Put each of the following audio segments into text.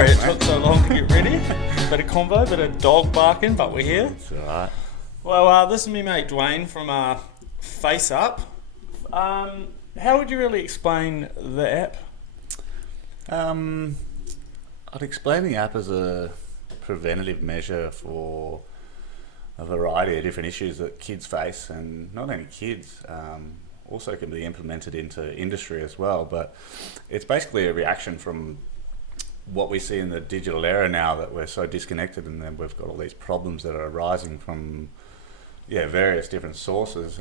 Sorry it took so long to get ready. Bit of convo, bit of dog barking, but we're here. It's alright. Well, this is me mate Duane from Face Up. How would you really explain the app? I'd explain the app as a preventative measure for a variety of different issues that kids face, and not only kids, also can be implemented into industry as well. But it's basically a reaction from what we see in the digital era now, that we're so disconnected, and then we've got all these problems that are arising from various different sources.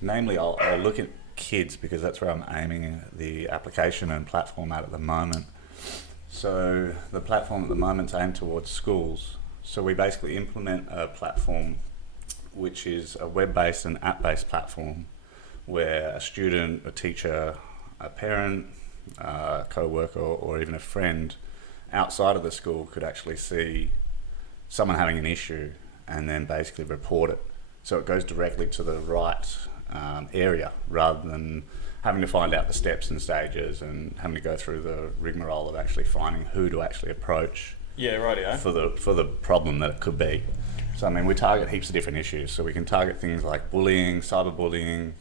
Namely, I'll look at kids because that's where I'm aiming the application and platform at the moment. So the platform at the moment is aimed towards schools. So we basically implement a platform which is a web-based and app-based platform where a student, a teacher, a parent, a co-worker, or even a friend outside of the school could actually see someone having an issue and then basically report it. So it goes directly to the right area, rather than having to find out the steps and stages and having to go through the rigmarole of actually finding who to actually approach. Yeah, rightio. For the problem that it could be. So I mean, we target heaps of different issues. So we can target things like bullying, cyberbullying,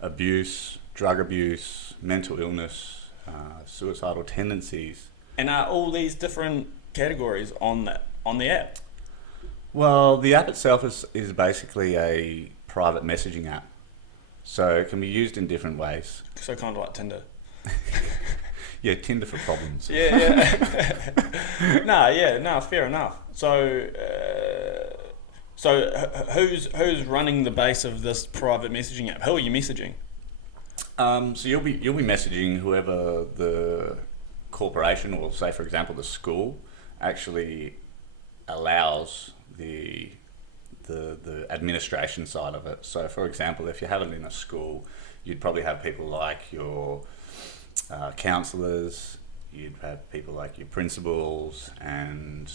abuse, drug abuse, mental illness, suicidal tendencies. And are all these different categories on the app? Well, the app itself is basically a private messaging app. So it can be used in different ways. So kind of like Tinder. Yeah, Tinder for problems. Yeah. No, fair enough. So who's running the base of this private messaging app? Who are you messaging? So you'll be messaging whoever the corporation, or say for example the school, actually allows the administration side of it. So for example, if you have it in a school, you'd probably have people like your counsellors, you'd have people like your principals, and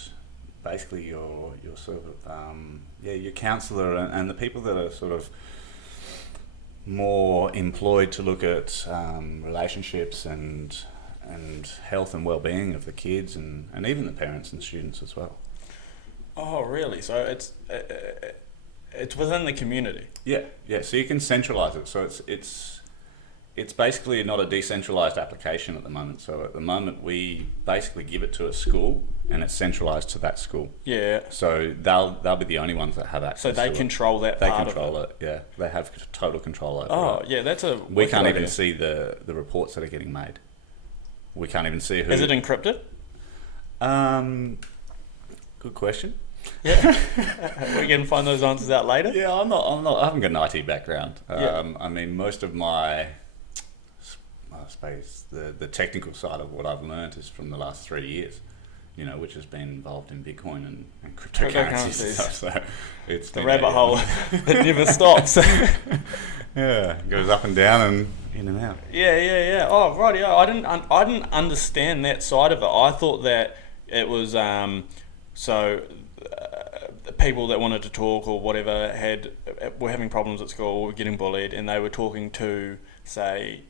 basically your sort of your counsellor and the people that are sort of more employed to look at relationships and health and well-being of the kids, and even the parents and students as well. Oh, really? So it's within the community. Yeah. So you can centralise it. So it's basically not a decentralised application at the moment. So at the moment we basically give it to a school, and it's centralised to that school. Yeah. So they'll be the only ones that have access. So they to control that part of it. They control it. Yeah. They have total control over it. Oh, yeah. That's a. We can't even see the reports that are getting made. We can't even see who. Is it encrypted? Good question. Yeah. We can find those answers out later. Yeah, I haven't got an IT background. Yeah. I mean, most of my, I suppose, the technical side of what I've learned is from the last 3 years, which has been involved in Bitcoin and cryptocurrencies and stuff. So it's the rabbit hole that never stops. Yeah, it goes up and down and in and out. Yeah. Oh, rightio. I didn't understand that side of it. I thought that it was people that wanted to talk or whatever were having problems at school, were getting bullied, and they were talking to, say,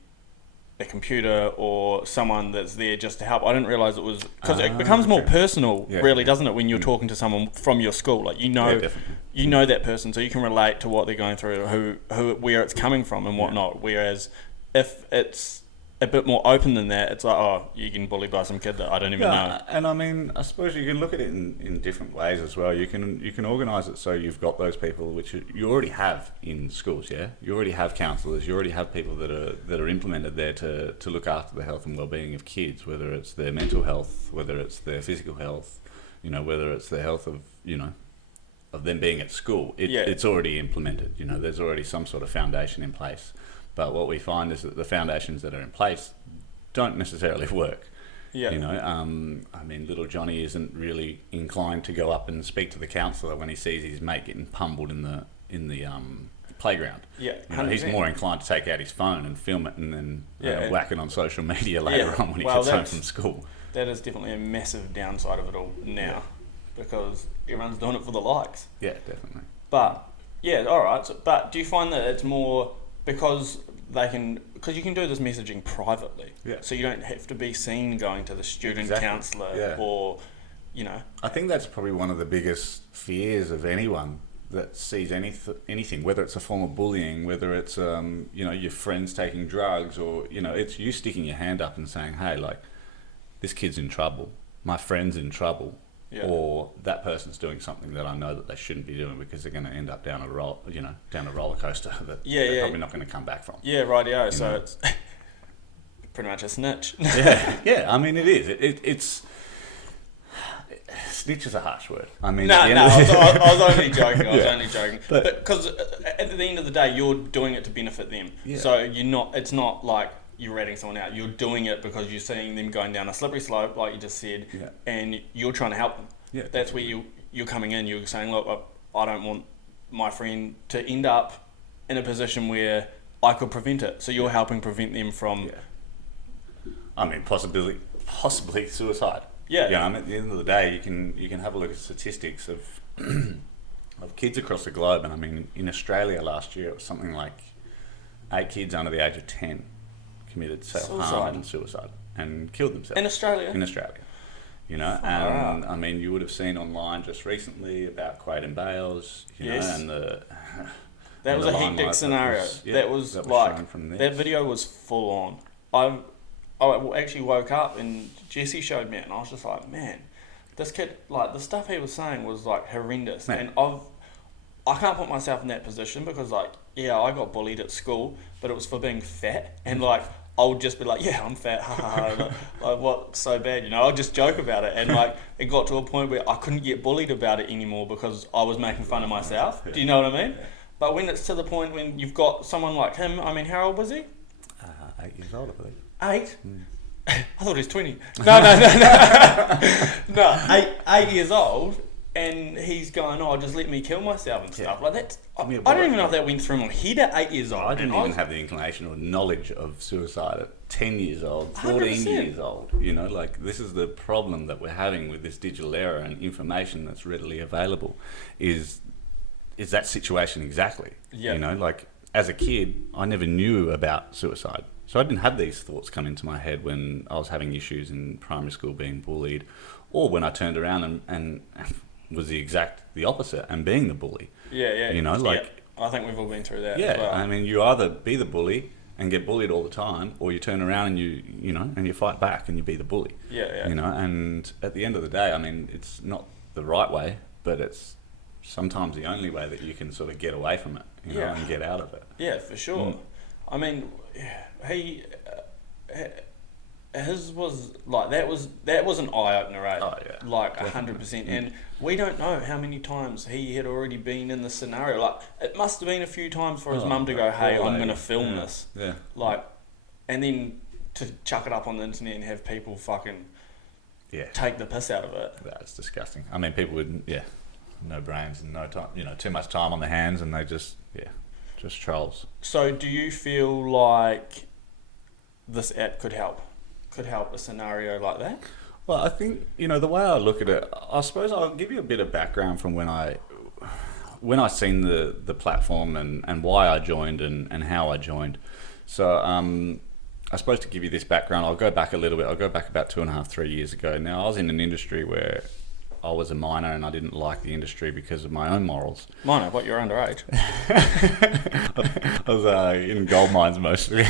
a computer or someone that's there just to help. I didn't realise it was, because it becomes more personal, really, doesn't it, when you're talking to someone from your school? Like you know that person, so you can relate to what they're going through, where it's coming from and whatnot. Whereas if it's a bit more open than that, it's like, oh, you can bully by some kid that I don't even know. And I mean, I suppose you can look at it in different ways as well. You can organise it so you've got those people which you already have in schools. Yeah, you already have counsellors. You already have people that are implemented there to look after the health and well-being of kids, whether it's their mental health, whether it's their physical health, whether it's the health of of them being at school. It's already implemented. There's already some sort of foundation in place. But what we find is that the foundations that are in place don't necessarily work. Yeah. I mean, little Johnny isn't really inclined to go up and speak to the counsellor when he sees his mate getting pummeled in the playground. Yeah, he's more inclined to take out his phone and film it and then whack it on social media later on when he gets home from school. That is definitely a massive downside of it all now, because everyone's doing it for the likes. Yeah, definitely. But yeah, all right. But do you find that it's more because they can, because you can do this messaging privately. Yeah. So you don't have to be seen going to the student counsellor Yeah. or, you know. I think that's probably one of the biggest fears of anyone that sees anything, whether it's a form of bullying, whether it's your friends taking drugs, or it's you sticking your hand up and saying, hey, like, this kid's in trouble, my friend's in trouble, or that person's doing something that I know that they shouldn't be doing because they're going to end up down a roller coaster that they're probably not going to come back from. Yeah, rightio. So it's pretty much a snitch. yeah. I mean, it is. It's snitch is a harsh word. I mean, I was only joking. I was only joking. But because at the end of the day, you're doing it to benefit them. Yeah. So you're not. It's not like you're ratting someone out. You're doing it because you're seeing them going down a slippery slope, like you just said, and you're trying to help them. Yeah. That's where you're coming in. You're saying, look, I don't want my friend to end up in a position where I could prevent it. So you're helping prevent them from. Yeah. I mean, possibly suicide. Yeah. At the end of the day, you can have a look at statistics of of kids across the globe, and I mean, in Australia last year, it was something like 8 kids under the age of 10 committed self-harm and suicide and killed themselves. In Australia? In Australia. And I mean, you would have seen online just recently about Quade and Bales, and the... That was a hectic scenario. That was that video was full on. I actually woke up and Jesse showed me it, and I was just like, man, this kid, like, the stuff he was saying was, like, horrendous. Man. And I can't put myself in that position because, like, I got bullied at school, but it was for being fat. And, like, I would just be like, I'm fat, like, what's so bad, I'll just joke about it. And, like, it got to a point where I couldn't get bullied about it anymore because I was making fun of myself. Do you know what I mean? But when it's to the point when you've got someone like him, I mean, how old was he? 8 years old, I believe. 8? I thought he was 20. No, 8 years old, and he's going, just let me kill myself and stuff. Like that. I don't even know if that went through my head at 8 years old. I didn't even have the inclination or knowledge of suicide at 10 years old, 14 100%. Years old. Like, this is the problem that we're having with this digital era and information that's readily available is that situation exactly. Yeah. Like, as a kid, I never knew about suicide. So I didn't have these thoughts come into my head when I was having issues in primary school being bullied, or when I turned around and was the opposite and being the bully. Yeah. I think we've all been through that. Yeah, as well. I mean, you either be the bully and get bullied all the time, or you turn around and you fight back and you be the bully. Yeah. And at the end of the day, I mean, it's not the right way, but it's sometimes the only way that you can sort of get away from it, and get out of it. Yeah, for sure. I mean, his was like that was an eye opener, right? Oh yeah, like 100%. And we don't know how many times he had already been in this scenario. Like, it must have been a few times for his mum to go, "Hey, I'm going to film this." Yeah. Like, and then to chuck it up on the internet and have people fucking take the piss out of it. That's disgusting. I mean, people would no brains and no time, too much time on their hands, and they just trolls. So do you feel like this app could help a scenario like that? Well, I think, the way I look at it, I suppose I'll give you a bit of background from when I seen the platform and why I joined and how I joined. So I suppose to give you this background, I'll go back a little bit. I'll go back about 2.5, 3 years ago. Now, I was in an industry where I was a minor and I didn't like the industry because of my own morals. Minor? What, you're underage? I was in gold mines mostly.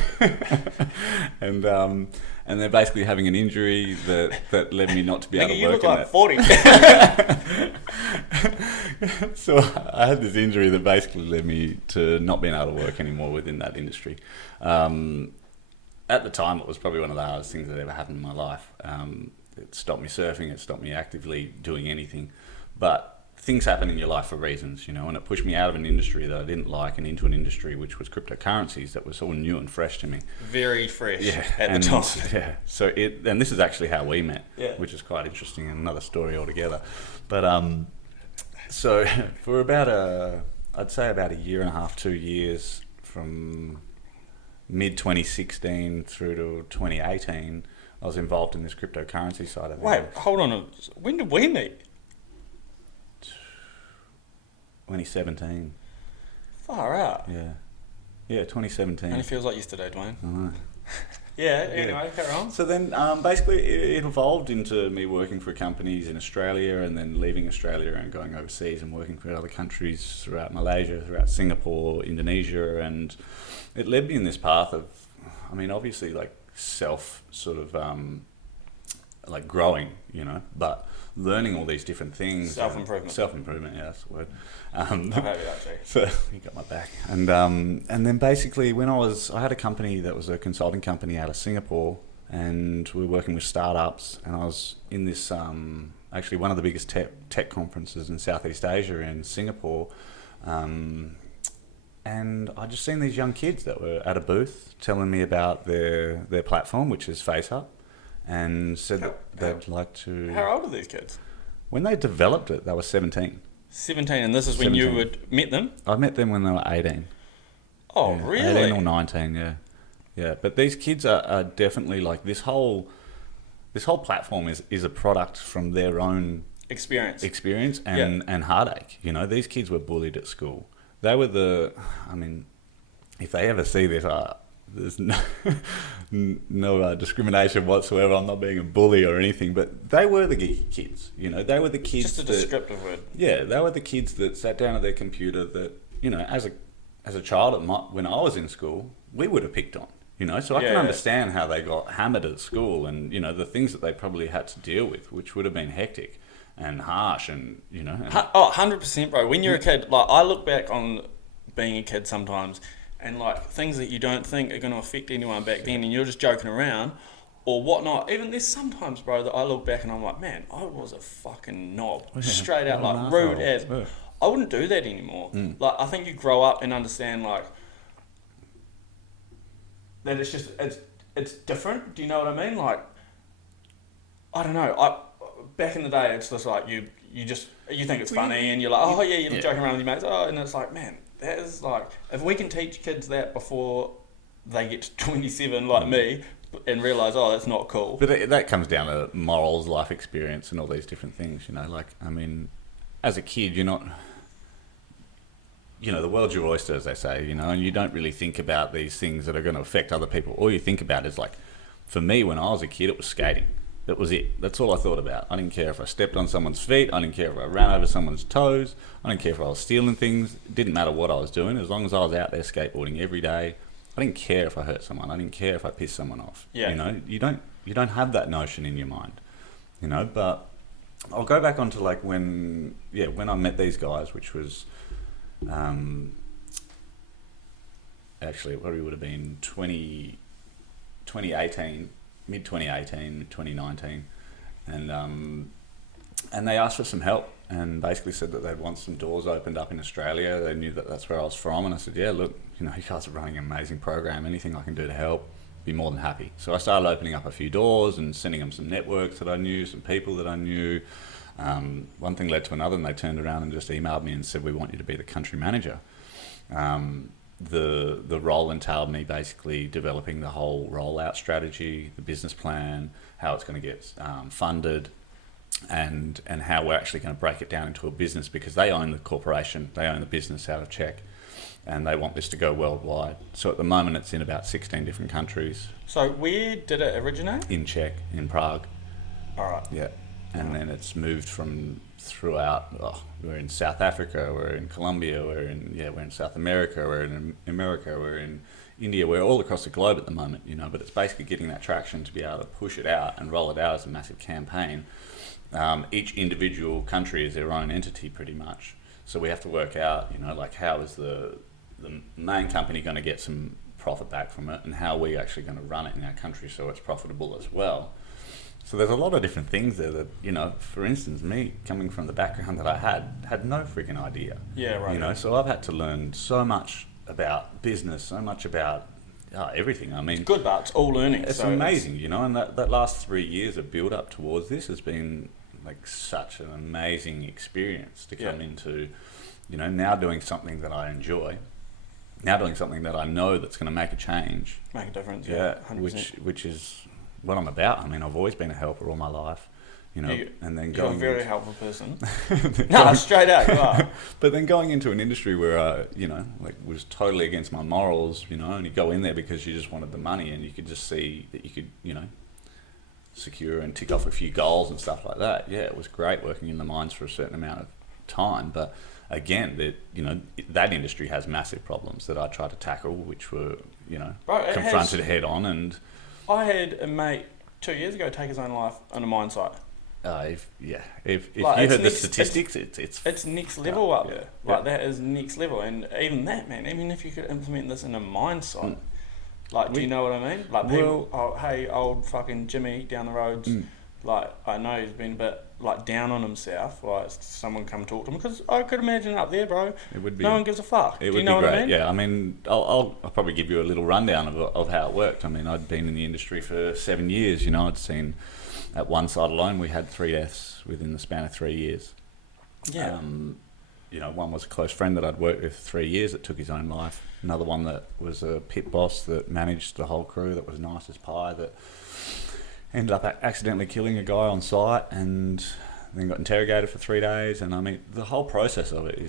And they're basically having an injury that led me not to be able to work in that. You look like 40. So I had this injury that basically led me to not being able to work anymore within that industry. At the time, it was probably one of the hardest things that ever happened in my life. It stopped me surfing, it stopped me actively doing anything. But things happen in your life for reasons, and it pushed me out of an industry that I didn't like and into an industry which was cryptocurrencies that was all new and fresh to me. Very fresh at the time. Yeah. So and this is actually how we met, which is quite interesting and another story altogether. But so for I'd say about 1.5 to 2 years, from mid 2016 through to 2018, I was involved in this cryptocurrency side of things. Wait, hold on. When did we meet? 2017. Far out. Yeah. Yeah, 2017. Only feels like yesterday, Duane. I know. Yeah, anyway, carry on. So then basically it evolved into me working for companies in Australia and then leaving Australia and going overseas and working for other countries throughout Malaysia, throughout Singapore, Indonesia, and it led me in this path of, I mean, obviously like self sort of like growing, you know, but learning all these different things. Self-improvement, yeah, that's the word. I'm happy actually. So you got my back. And then basically when I had a company that was a consulting company out of Singapore, and we were working with startups, and I was in this, actually one of the biggest tech conferences in Southeast Asia in Singapore, and I just seen these young kids that were at a booth telling me about their platform, which is FaceUp, and said that they'd like to... How old are these kids? When they developed it, they were 17. 17, and this is when 17. you would met them? I met them when they were 18. Oh, Yeah, really? 18 or 19, yeah. Yeah, but these kids are definitely like this whole platform is a product from their own experience and heartache. You know, these kids were bullied at school. They were if they ever see this, there's no discrimination whatsoever. I'm not being a bully or anything, but they were the geeky kids. You know, they were the kids. Just a descriptive word. Yeah, they were the kids that sat down at their computer that, you know, as a child when I was in school, we would have picked on. You know, so I can understand how they got hammered at school and, you know, the things that they probably had to deal with, which would have been hectic and harsh and, you know. 100%, bro. When you're a kid, like, I look back on being a kid sometimes and, like, things that you don't think are going to affect anyone back then and you're just joking around or whatnot. Even there's sometimes, bro, that I look back and I'm like, man, I was a fucking knob. Straight out, like, rude as. Yeah. I wouldn't do that anymore. Like, I think you grow up and understand, like, that it's just it's different. Do you know what I mean? Like, I don't know. Back in the day, it's just like you think it's funny and you're like, oh yeah, you're joking around with your mates. Oh, and it's like, man, that is like, if we can teach kids that before they get to 27, like me, and realise, oh, that's not cool. But that comes down to morals, life experience, and all these different things. You know, like, I mean, as a kid, you're not. You know, the world's your oyster, as they say, you know, and you don't really think about these things that are going to affect other people. All you think about is, like, for me, when I was a kid, it was skating. That was it. That's all I thought about. I didn't care if I stepped on someone's feet. I didn't care if I ran over someone's toes. I didn't care if I was stealing things. It didn't matter what I was doing. As long as I was out there skateboarding every day, I didn't care if I hurt someone. I didn't care if I pissed someone off. Yeah. You know, you don't have that notion in your mind, you know, but I'll go back onto, like, when I met these guys, which was... actually it probably would have been 2018, mid 2018, 2019, and they asked for some help and basically said that they'd want some doors opened up in Australia. They knew that that's where I was from, and I said, yeah, look, you know, you guys are running an amazing program. Anything I can do to help, be more than happy. So I started opening up a few doors and sending them some networks that I knew, some people that I knew. One thing led to another, and they turned around and just emailed me and said, we want you to be the country manager. The role entailed me basically developing the whole rollout strategy, the business plan, how it's going to get funded, and how we're actually going to break it down into a business, because they own the corporation, they own the business out of Czech, and they want this to go worldwide. So at the moment it's in about 16 different countries. So where did it originate? In Czech, in Prague. All right. Yeah. And then it's moved from throughout. We're in South Africa, we're in Colombia, we're in South America, we're in America, we're in India, we're all across the globe at the moment, you know, but it's basically getting that traction to be able to push it out and roll it out as a massive campaign. Each individual country is their own entity pretty much. So we have to work out, you know, like, how is the main company going to get some profit back from it, and how are we actually going to run it in our country so it's profitable as well. So there's a lot of different things there that, you know, for instance, me coming from the background that I had no freaking idea. Yeah, right. You know, so I've had to learn so much about business, so much about everything. I mean, it's good, but it's all learning. It's so amazing, you know, and that last 3 years of build up towards this has been like such an amazing experience to come into, you know, now doing something that I enjoy, now doing something that I know that's going to make a change. Make a difference, yeah. 100%. Which is what I'm about. I mean, I've always been a helper all my life. you know, and then you're a going very helpful person. No, straight out, you are. But then going into an industry where I, you know, like was totally against my morals, you know, and you go in there because you just wanted the money, and you could just see that you could, you know, secure and tick off a few goals and stuff like that. Yeah, it was great working in the mines for a certain amount of time, but again, that industry has massive problems that I tried to tackle, which were, you know, confronted head on. And I had a mate 2 years ago take his own life on a mine site. If you heard the statistics, it's next level up there. Like that is next level, and even that, man. Even if you could implement this in a mine site, do you know what I mean? Like people, hey, old fucking Jimmy down the roads. Like I know he's been a bit like down on himself. Like someone come talk to him, because I could imagine up there, bro. It would be. No one gives a fuck. It would be great. I mean? Yeah, I mean, I'll probably give you a little rundown of how it worked. I mean, I'd been in the industry for 7 years. You know, I'd seen at one site alone we had 3 deaths within the span of 3 years. Yeah. You know, one was a close friend that I'd worked with for 3 years that took his own life. Another one that was a pit boss that managed the whole crew that was nice as pie that ended up accidentally killing a guy on site and then got interrogated for 3 days. And I mean, the whole process of it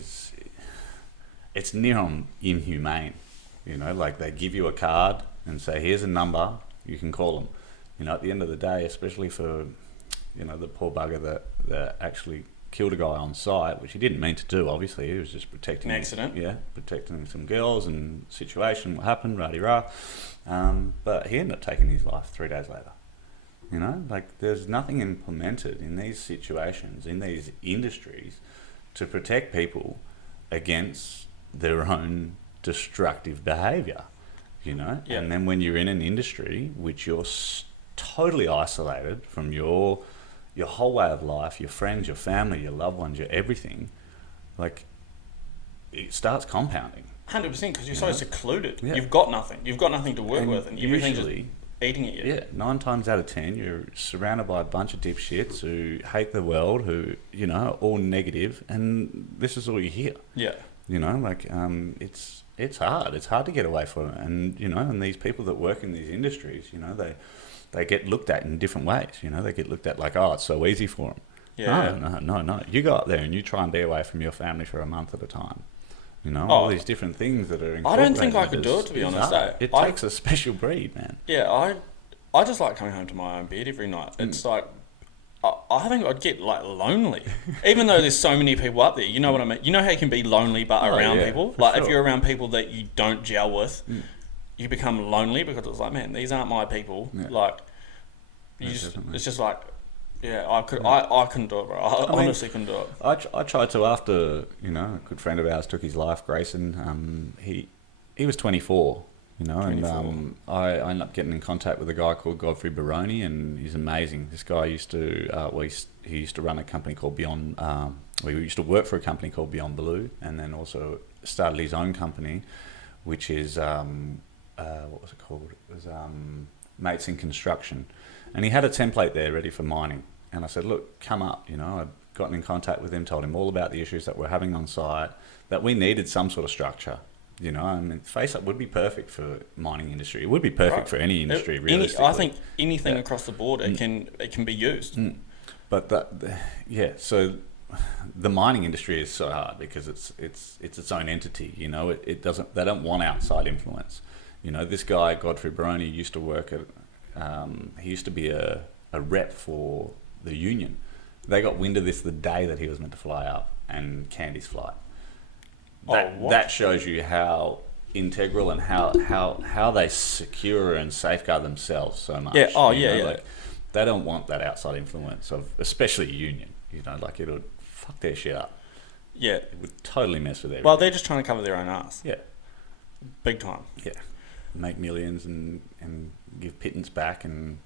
it's near on inhumane. You know, like they give you a card and say, here's a number, you can call them. You know, at the end of the day, especially for, you know, the poor bugger that actually killed a guy on site, which he didn't mean to do, obviously. He was just protecting... An accident? Yeah, protecting some girls and situation, what happened, rah-de-rah. But he ended up taking his life 3 days later. You know, like there's nothing implemented in these situations, in these industries, to protect people against their own destructive behaviour, you know? Yeah. And then when you're in an industry which you're totally isolated from your whole way of life, your friends, your family, your loved ones, your everything, like it starts compounding. 100%, because you're so secluded. Yeah. You've got nothing. You've got nothing to work with, and everything's just eating at you. Yeah, 9 times out of 10, you're surrounded by a bunch of dipshits who hate the world, who, you know, are all negative, and this is all you hear. Yeah. You know, like, it's hard. It's hard to get away from it. And, you know, and these people that work in these industries, you know, they get looked at in different ways. You know, they get looked at like, oh, it's so easy for them. Yeah. No. You go up there and you try and be away from your family for a month at a time. You know, all these different things that are incorporated. I don't think I could do it, to be honest. It takes a special breed, man. Yeah, I just like coming home to my own bed every night. It's like, I think I'd get like lonely, even though there's so many people up there. You know what I mean? You know how you can be lonely but around people? Like if you're around people that you don't gel with, you become lonely because it's like, man, these aren't my people. Yeah. Like, it's just like, yeah, I couldn't do it, bro. I honestly couldn't do it. I tried to after, you know, a good friend of ours took his life, Grayson. He was 24, you know, 24. And I ended up getting in contact with a guy called Godfrey Baroni, and he's amazing. This guy used to, he used to run a company called Beyond, we used to work for a company called Beyond Blue, and then also started his own company, which is, what was it called? It was Mates in Construction. And he had a template there ready for mining. And I said, look, come up. You know, I'd gotten in contact with him, told him all about the issues that we're having on site, that we needed some sort of structure. You know, I mean, Face Up would be perfect for mining industry. It would be perfect for any industry, realistically. I think anything across the board, it can be used. But so the mining industry is so hard because it's its own entity. You know, they don't want outside influence. You know, this guy Godfrey Baroni used to work at. He used to be a rep for the union. They got wind of this the day that he was meant to fly up and canned his flight. That shows you how integral and how they secure and safeguard themselves so much. Yeah. Like, they don't want that outside influence of, especially a union. You know, like it'll fuck their shit up. Yeah, it would totally mess with everything. Well, they're just trying to cover their own ass. Yeah, big time. Yeah, make millions and give pittance back and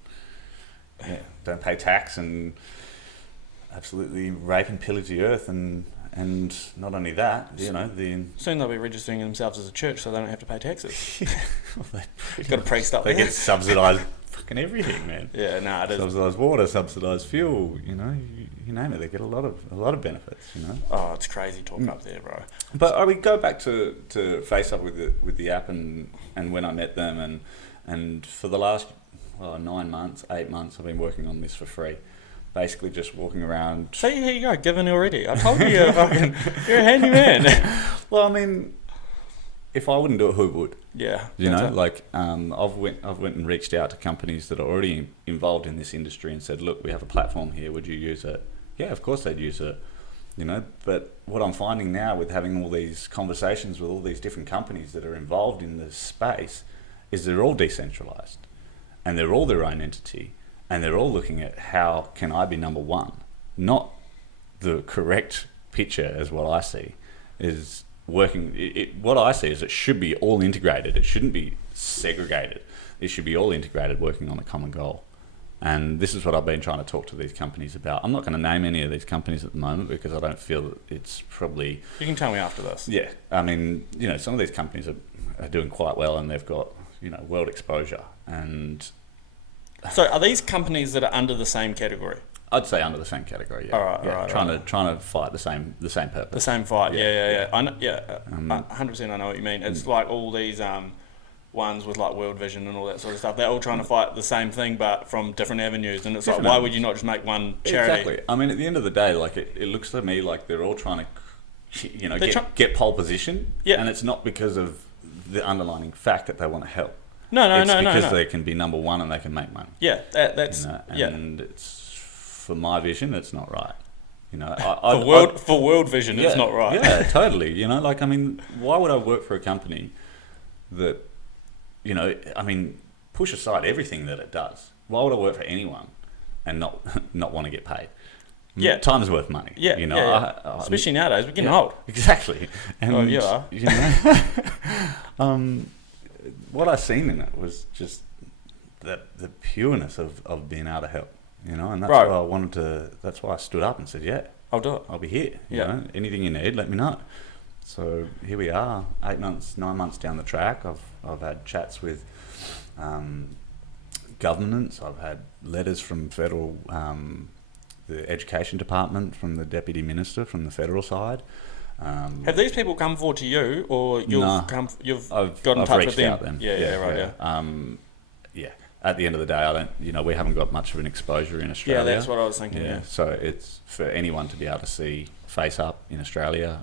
don't pay tax and absolutely rape and pillage the earth and not only that, you know, soon they'll be registering themselves as a church so they don't have to pay taxes. Well, You've got a priest up there. They there. get subsidised fucking everything, man. Yeah, it is. Subsidised water, subsidised fuel, you know, you name it. They get a lot of benefits, you know. Oh, it's crazy talking up there, bro. But we go back to Face Up with the app and when I met them and for the last 9 months, 8 months, I've been working on this for free. basically just walking around. See, here you go, given already. I told you you're a handy man. Well, I mean, if I wouldn't do it, who would? Yeah. You know, like I've went and reached out to companies that are already involved in this industry and said, look, we have a platform here. Would you use it? Yeah, of course they'd use it. You know, but what I'm finding now with having all these conversations with all these different companies that are involved in this space is they're all decentralized and they're all their own entity and they're all looking at how can I be number one, not the correct picture as what I see is working. What I see is it should be all integrated. It shouldn't be segregated. It should be all integrated, working on a common goal. And this is what I've been trying to talk to these companies about. I'm not going to name any of these companies at the moment because I don't feel that it's probably... You can tell me after this. Yeah. I mean, you know, some of these companies are doing quite well and they've got, you know, world exposure. And so are these companies that are under the same category? I'd say under the same category, yeah. All right, trying to fight the same purpose. The same fight, yeah. I know, 100% I know what you mean. It's like all these... ones with like World Vision and all that sort of stuff, they're all trying to fight the same thing but from different avenues, and it's like, why would you not just make one charity? Exactly. I mean, at the end of the day, like it looks to me like they're all trying to, you know, get pole position, and it's not because of the underlying fact that they want to help. It's because they can be number one and they can make money. Yeah, that's and it's, for my vision, it's not right. You know, for World Vision, it's not right. Yeah, totally. You know, like, I mean, why would I work for a company that, you know, I mean, push aside everything that it does. Why would I work for anyone and not want to get paid? Yeah, time is worth money. Yeah, you know, especially nowadays, we're getting old. Exactly. And you are. You know, what I seen in it was just the pureness of being able to help. You know, and that's why I wanted to. That's why I stood up and said, "Yeah, I'll do it. I'll be here. You know, anything you need, let me know." So here we are, 9 months down the track. I've had chats with governments. I've had letters from federal, the education department, from the deputy minister, from the federal side. Have these people come forward to you, or you've I've got in touch with them? Out them. Yeah. At the end of the day, I don't. You know, we haven't got much of an exposure in Australia. Yeah, that's what I was thinking. Yeah. So it's for anyone to be able to see face up in Australia.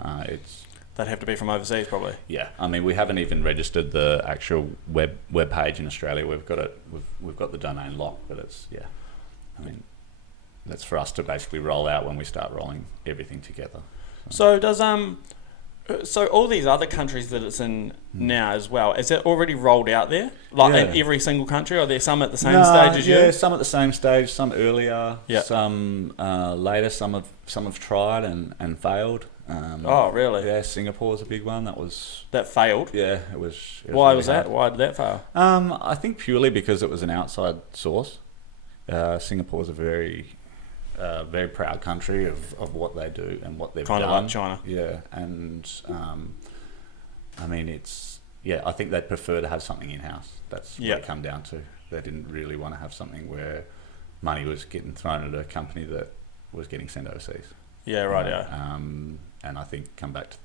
They'd have to be from overseas, probably. Yeah, I mean, we haven't even registered the actual web page in Australia. We've got it. We've got the domain locked, but it's I mean, that's for us to basically roll out when we start rolling everything together. So does so all these other countries that it's in now as well, is it already rolled out there? Like in every single country? Or are there some at the same stage as you? Yeah, some at the same stage, some earlier, some later. Some have tried and failed. Oh, really? Yeah, Singapore's a big one. That failed? Yeah, it was. Why really was that? Why did that fail? I think purely because it was an outside source. Singapore's a very proud country of what they do and what they've done. Kind of like China. Yeah, and I mean, I think they'd prefer to have something in-house. That's what it come down to. They didn't really want to have something where money was getting thrown at a company that was getting sent overseas. Yeah, right. And I think come back to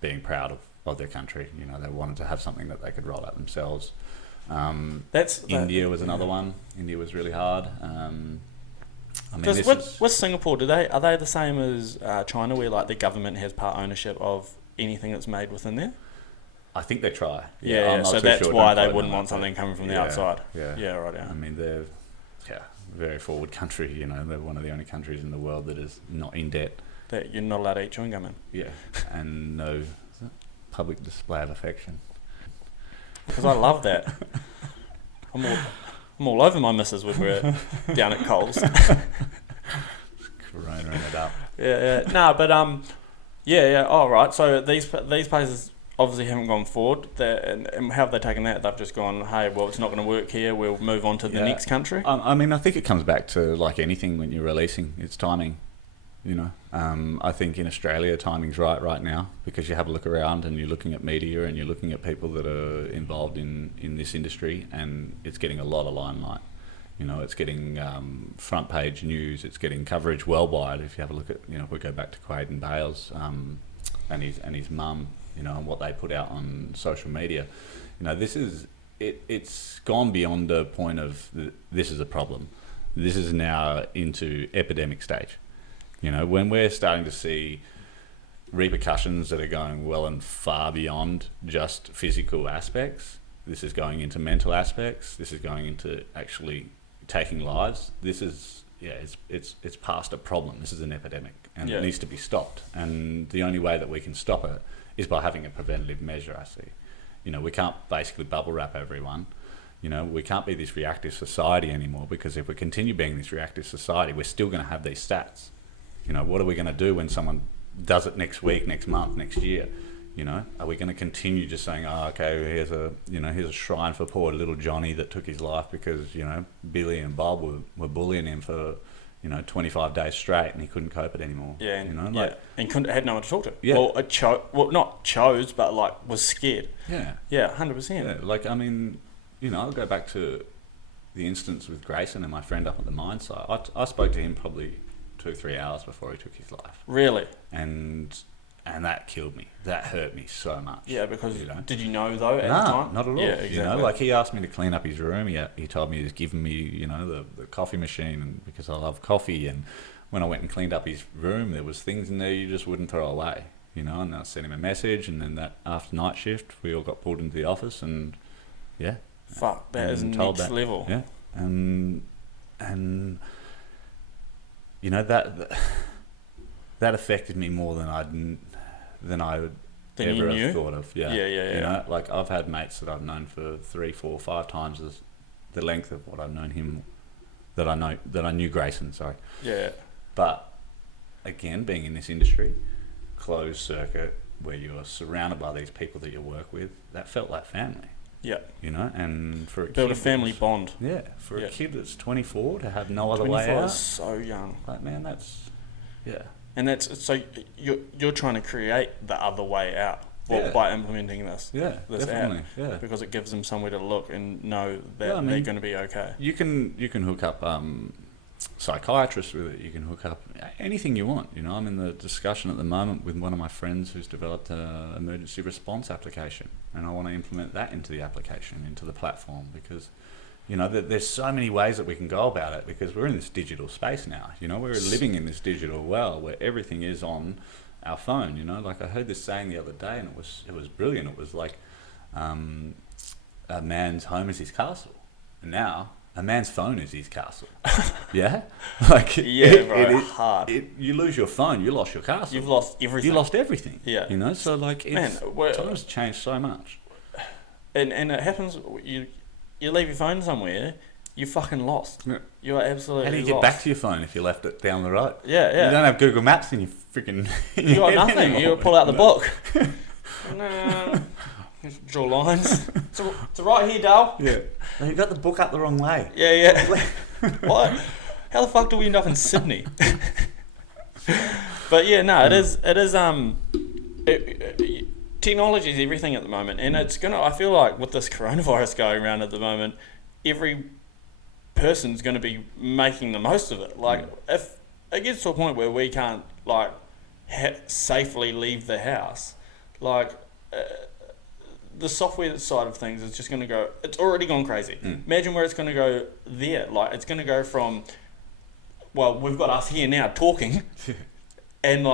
being proud of their country. You know, they wanted to have something that they could roll out themselves. India was another one. India was really hard. I mean, with Singapore, are they the same as China, where like the government has part ownership of anything that's made within there? I think they try. Yeah, so that's why they wouldn't want something coming from the outside. Yeah, right. I mean, they're very forward country. You know, they're one of the only countries in the world that is not in debt. That you're not allowed to eat chewing gum in. Yeah, and no public display of affection. Because I love that. I'm all over my missus when we're down at Coles. Coronaing it up. Yeah. No, but all right. So these places obviously haven't gone forward. And how have they taken that? They've just gone, hey, well, it's not going to work here. We'll move on to the next country. I mean, I think it comes back to like anything when you're releasing. It's timing. You know, I think in Australia timing's right now, because you have a look around and you're looking at media and you're looking at people that are involved in this industry, and it's getting a lot of limelight. You know, it's getting front page news. It's getting coverage worldwide. If you have a look at, you know, if we go back to Quaden Bales and his mum, you know, and what they put out on social media, you know, this is it's gone beyond the point of this is a problem. This is now into epidemic stage. You know, when we're starting to see repercussions that are going well and far beyond just physical aspects, this is going into mental aspects. This is going into actually taking lives. This is, it's past a problem. This is an epidemic, and it needs to be stopped. And the only way that we can stop it is by having a preventative measure, I see. You know, we can't basically bubble wrap everyone. You know, we can't be this reactive society anymore, because if we continue being this reactive society, we're still going to have these stats. You know, what are we going to do when someone does it next week, next month, next year? You know, are we going to continue just saying, oh, okay, here's a shrine for poor little Johnny that took his life because, you know, Billy and Bob were bullying him for, 25 days straight, and he couldn't cope it anymore. Yeah, and, you know, and had no one to talk to. Yeah. Well, not chose, but like was scared. Yeah. Yeah, 100%. Yeah, like, I mean, I'll go back to the instance with Grayson and my friend up at the mine site. I spoke to him probably 2-3 hours before he took his life. Really? And that killed me. That hurt me so much. Yeah, because did you know though at the time? Not at all. Yeah, exactly. You know, like he asked me to clean up his room. He told me he was giving me, the coffee machine, and because I love coffee. And when I went and cleaned up his room, there was things in there you just wouldn't throw away. And I sent him a message, and then that after night shift, we all got pulled into the office, and yeah. Fuck, that is next level. Yeah, and that affected me more than I would ever have thought of. Yeah. You know, like I've had mates that I've known for 3, 4, 5 times as the length of what I've known him. That I knew Grayson. Sorry. Yeah. But again, being in this industry, closed circuit, where you're surrounded by these people that you work with, that felt like family. Yeah. And for build a family bond. Yeah. For a kid that's 24 to have no other way out. 24 is so young. Like, man, that's And that's so you're trying to create the other way out by implementing this. Yeah, this definitely. app, yeah, because it gives them somewhere to look and know that they're going to be okay. You can hook up psychiatrists with it. You can hook up anything you want. I'm in the discussion at the moment with one of my friends who's developed an emergency response application, and I want to implement that into the application, into the platform, because there's so many ways that we can go about it, because we're in this digital space now. We're living in this digital world where everything is on our phone. Like I heard this saying the other day, and it was brilliant. It was like a man's home is his castle, and now a man's phone is his castle. Yeah, like hard. You lose your phone, you lost your castle. You've lost everything. You lost everything. Yeah. So like, times changed so much. And it happens. You leave your phone somewhere, you're fucking lost. Yeah. You are absolutely lost. How do you get back to your phone if you left it down the road? Yeah. You don't have Google Maps in your freaking. You got nothing. Anymore. You pull out the book. No. Draw lines. It's right here, Dale. Yeah. No, you got the book up the wrong way. Yeah. What? How the fuck do we end up in Sydney? But yeah, no, it is. Technology is everything at the moment, and I feel like with this coronavirus going around at the moment, every person's going to be making the most of it. Like, if it gets to a point where we can't safely leave the house, the software side of things is just going to go. It's already gone crazy. Imagine where it's going to go there. Like, it's going to go from, well, we've got us here now talking, and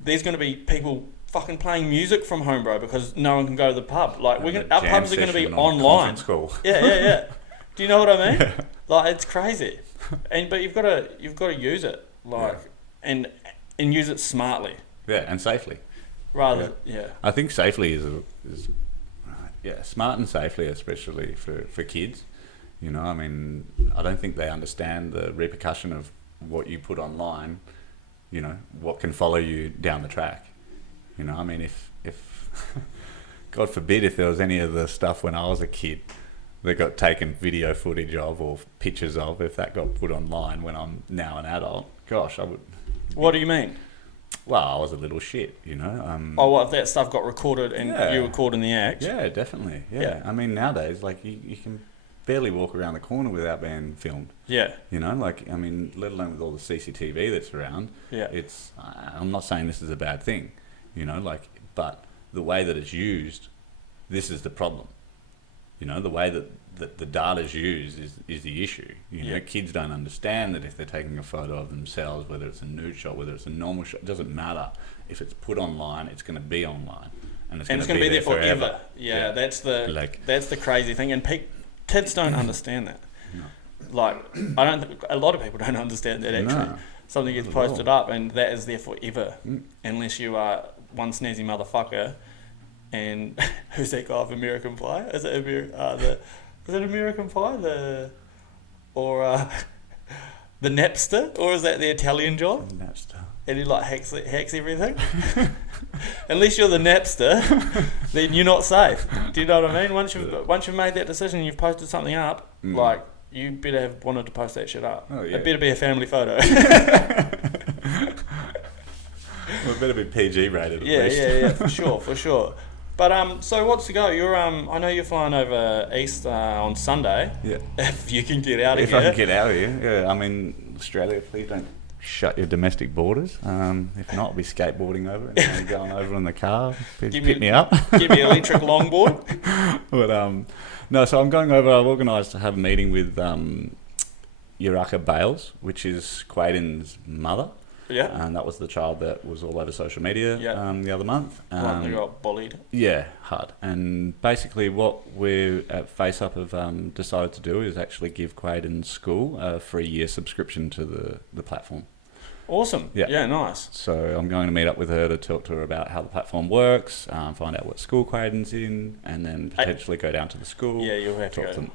there's going to be people fucking playing music from home, bro, because no one can go to the pub. Like, our pubs are going to be online. Yeah. Do you know what I mean? Yeah. Like, it's crazy, but you've got to use it, and use it smartly. Yeah, and safely. I think safely is smart and safely, especially for kids. I mean, I don't think they understand the repercussion of what you put online. What can follow you down the track. I mean, if God forbid, if there was any of the stuff when I was a kid that got taken video footage of or pictures of, if that got put online when I'm now an adult, gosh, I would. What do you mean? Well, I was a little shit, if that stuff got recorded and you were caught in the act? Yeah, definitely. Yeah. I mean, nowadays, you can barely walk around the corner without being filmed. Yeah. Let alone with all the CCTV that's around. Yeah. I'm not saying this is a bad thing. But the way that it's used, this is the problem. You know, the way that the data's used is the issue. You know, kids don't understand that if they're taking a photo of themselves, whether it's a nude shot, whether it's a normal shot, it doesn't matter. If it's put online, it's going to be online. And it's going to be there forever. Yeah, that's the crazy thing. And kids don't understand that. No. Like, I don't think a lot of people don't understand that, actually. No. Something gets posted up and that is there forever. Unless you are one snazzy motherfucker. And who's that guy of American Pie? Is it American Pie? The Napster? Or is that the Italian job? Napster. And he like hacks everything. Unless you're the Napster, then you're not safe. Do you know what I mean? Once you've made that decision and you've posted something up, like, you better have wanted to post that shit up. Oh, yeah. It better be a family photo. Well, it better be PG rated at least. Yeah, for sure. But so what's the go? You're I know you're flying over east on Sunday. Yeah. If you can get out of here. here. If I can get out of here, yeah. I mean, Australia, please don't shut your domestic borders. If not, I'll be skateboarding over and going over in the car. Pick me up. Give me electric longboard. But no, so I'm going over. I've organised to have a meeting with Yuraka Bales, which is Quaden's mother. Yeah. And that was the child that was all over social media the other month. They got bullied. Yeah, hard. And basically what we at Face Up have decided to do is actually give Quaden's school a 3-year subscription to the platform. Awesome. Yeah, nice. So I'm going to meet up with her to talk to her about how the platform works, find out what school Quaden's in, and then potentially go down to the school. Yeah, you'll have to go. To them,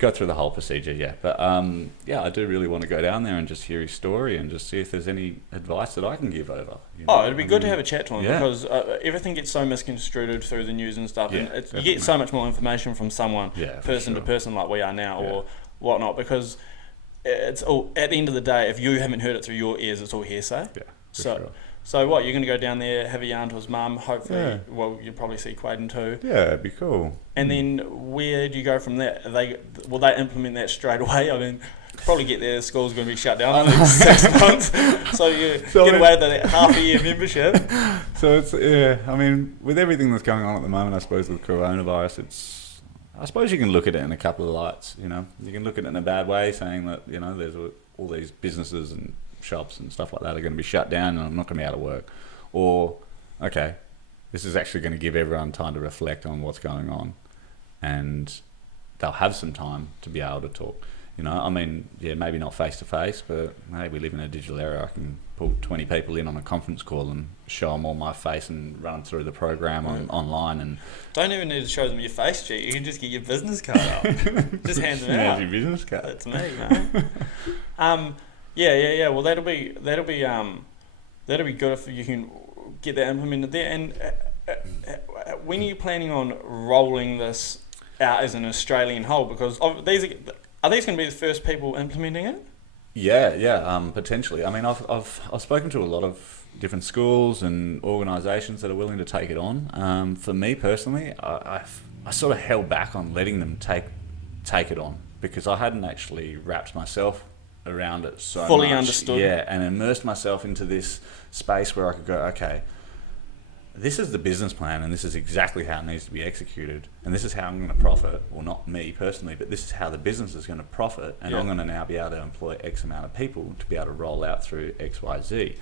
go through the whole procedure, But I do really want to go down there and just hear his story and just see if there's any advice that I can give over. It'd be good to have a chat to him because everything gets so misconstrued through the news and stuff, and you get so much more information from someone, person to person, like we are now, or whatnot, because it's all, at the end of the day, if you haven't heard it through your ears, it's all hearsay. So what, you're going to go down there, have a yarn to his mum, hopefully, well, you'll probably see Quaden too. Yeah, it'd be cool. And then where do you go from there? Will they implement that straight away? I mean, probably get there, school's going to be shut down in 6 months, so you get away with that half a year membership. So it's, I mean, with everything that's going on at the moment, I suppose with coronavirus, I suppose you can look at it in a couple of lights, You can look at it in a bad way, saying that, there's all these businesses and shops and stuff like that are going to be shut down and I'm not going to be able to work. Or, okay, this is actually going to give everyone time to reflect on what's going on and they'll have some time to be able to talk. I mean, maybe not face to face, but hey, we live in a digital era. I can pull 20 people in on a conference call and show them all my face and run them through the program online. And don't even need to show them your face, G. You can just get your business card up. Just hand them out. Your business card. That's me, mate. Well, that'll be good if you can get that implemented there. And when are you planning on rolling this out as an Australian whole? Because are these going to be the first people implementing it? Yeah, potentially. I mean, I've spoken to a lot of different schools and organisations that are willing to take it on. For me personally, I sort of held back on letting them take it on because I hadn't actually wrapped myself around it so fully much. Understood. Yeah, and immersed myself into this space where I could go, okay, this is the business plan and this is exactly how it needs to be executed and this is how I'm going to profit, well, not me personally, but this is how the business is going to profit and I'm going to now be able to employ X amount of people to be able to roll out through X, Y, Z.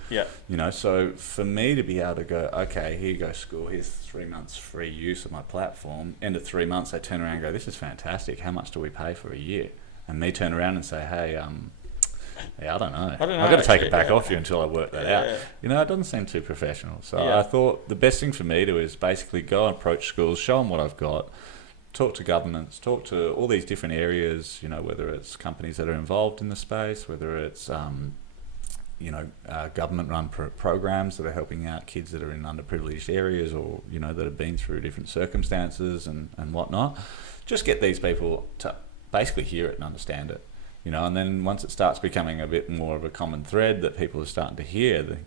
So for me to be able to go, okay, here you go school, here's 3 months free use of my platform, end of 3 months they turn around and go, this is fantastic, how much do we pay for a year? And me turn around and say, hey, I don't know. I've got to take it back off you until I work that out. It doesn't seem too professional. So I thought the best thing for me to is basically go and approach schools, show them what I've got, talk to governments, talk to all these different areas, whether it's companies that are involved in the space, whether it's, government-run programs that are helping out kids that are in underprivileged areas or, that have been through different circumstances and whatnot. Just get these people to basically hear it and understand it. And then once it starts becoming a bit more of a common thread that people are starting to hear,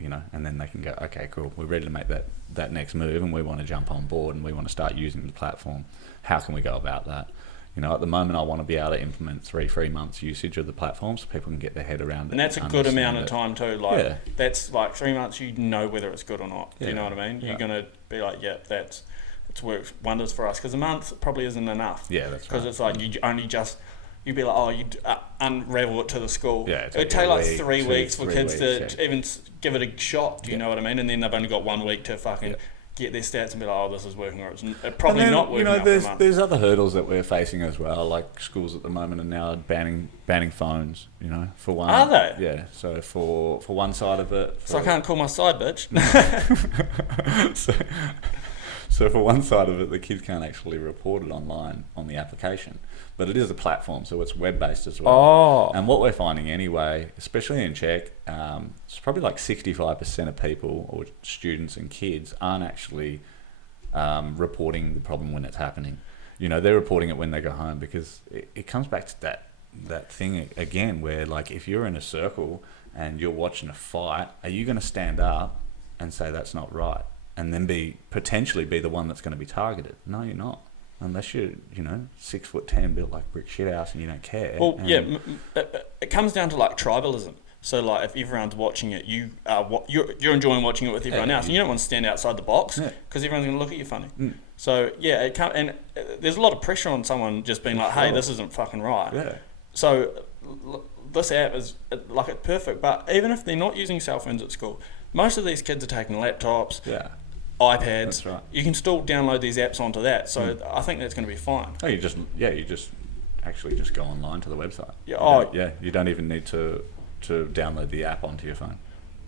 and then they can go, okay, cool, we're ready to make that next move and we want to jump on board and we want to start using the platform. How can we go about that? At the moment I want to be able to implement 3 months usage of the platform so people can get their head around it. And that's a good amount of time too. That's like 3 months, whether it's good or not. Do you know what I mean? You're going to be like, that's it's worked wonders for us, because a month probably isn't enough. Yeah, that's right. Because it's like you'd be like, oh, you'd unravel it to the school. Yeah, it would take like week, 3 weeks for kids weeks, to even give it a shot. Do you know what I mean? And then they've only got 1 week to fucking get their stats and be like, oh, this is working, or it's probably not working. You know, there's other hurdles that we're facing as well. Like schools at the moment are now banning phones. You know, for one. Are they? Yeah. So for one side of it. So I can't call my side bitch. So for one side of it, the kids can't actually report it online on the application. But it is a platform, so it's web-based as well. Oh. And what we're finding anyway, especially in Czech, it's probably like 65% of people, or students and kids, aren't actually reporting the problem when it's happening. You know, they're reporting it when they go home, because it comes back to that thing again where, like, if you're in a circle and you're watching a fight, are you going to stand up and say that's not right? And then potentially be the one that's going to be targeted? No, you're not. Unless you're, 6'10", built like brick shithouse, and you don't care. Well, it comes down to like tribalism. So like, if everyone's watching it, you're enjoying watching it with everyone else, and you don't want to stand outside the box because everyone's going to look at you funny. So there's a lot of pressure on someone just being like, hey, this isn't fucking right. Yeah. So this app is like, it's perfect. But even if they're not using cell phones at school, most of these kids are taking laptops. Yeah. iPads. That's right. You can still download these apps onto that, so I think that's going to be fine. Oh, you just actually just go online to the website. Yeah. You don't even need to download the app onto your phone.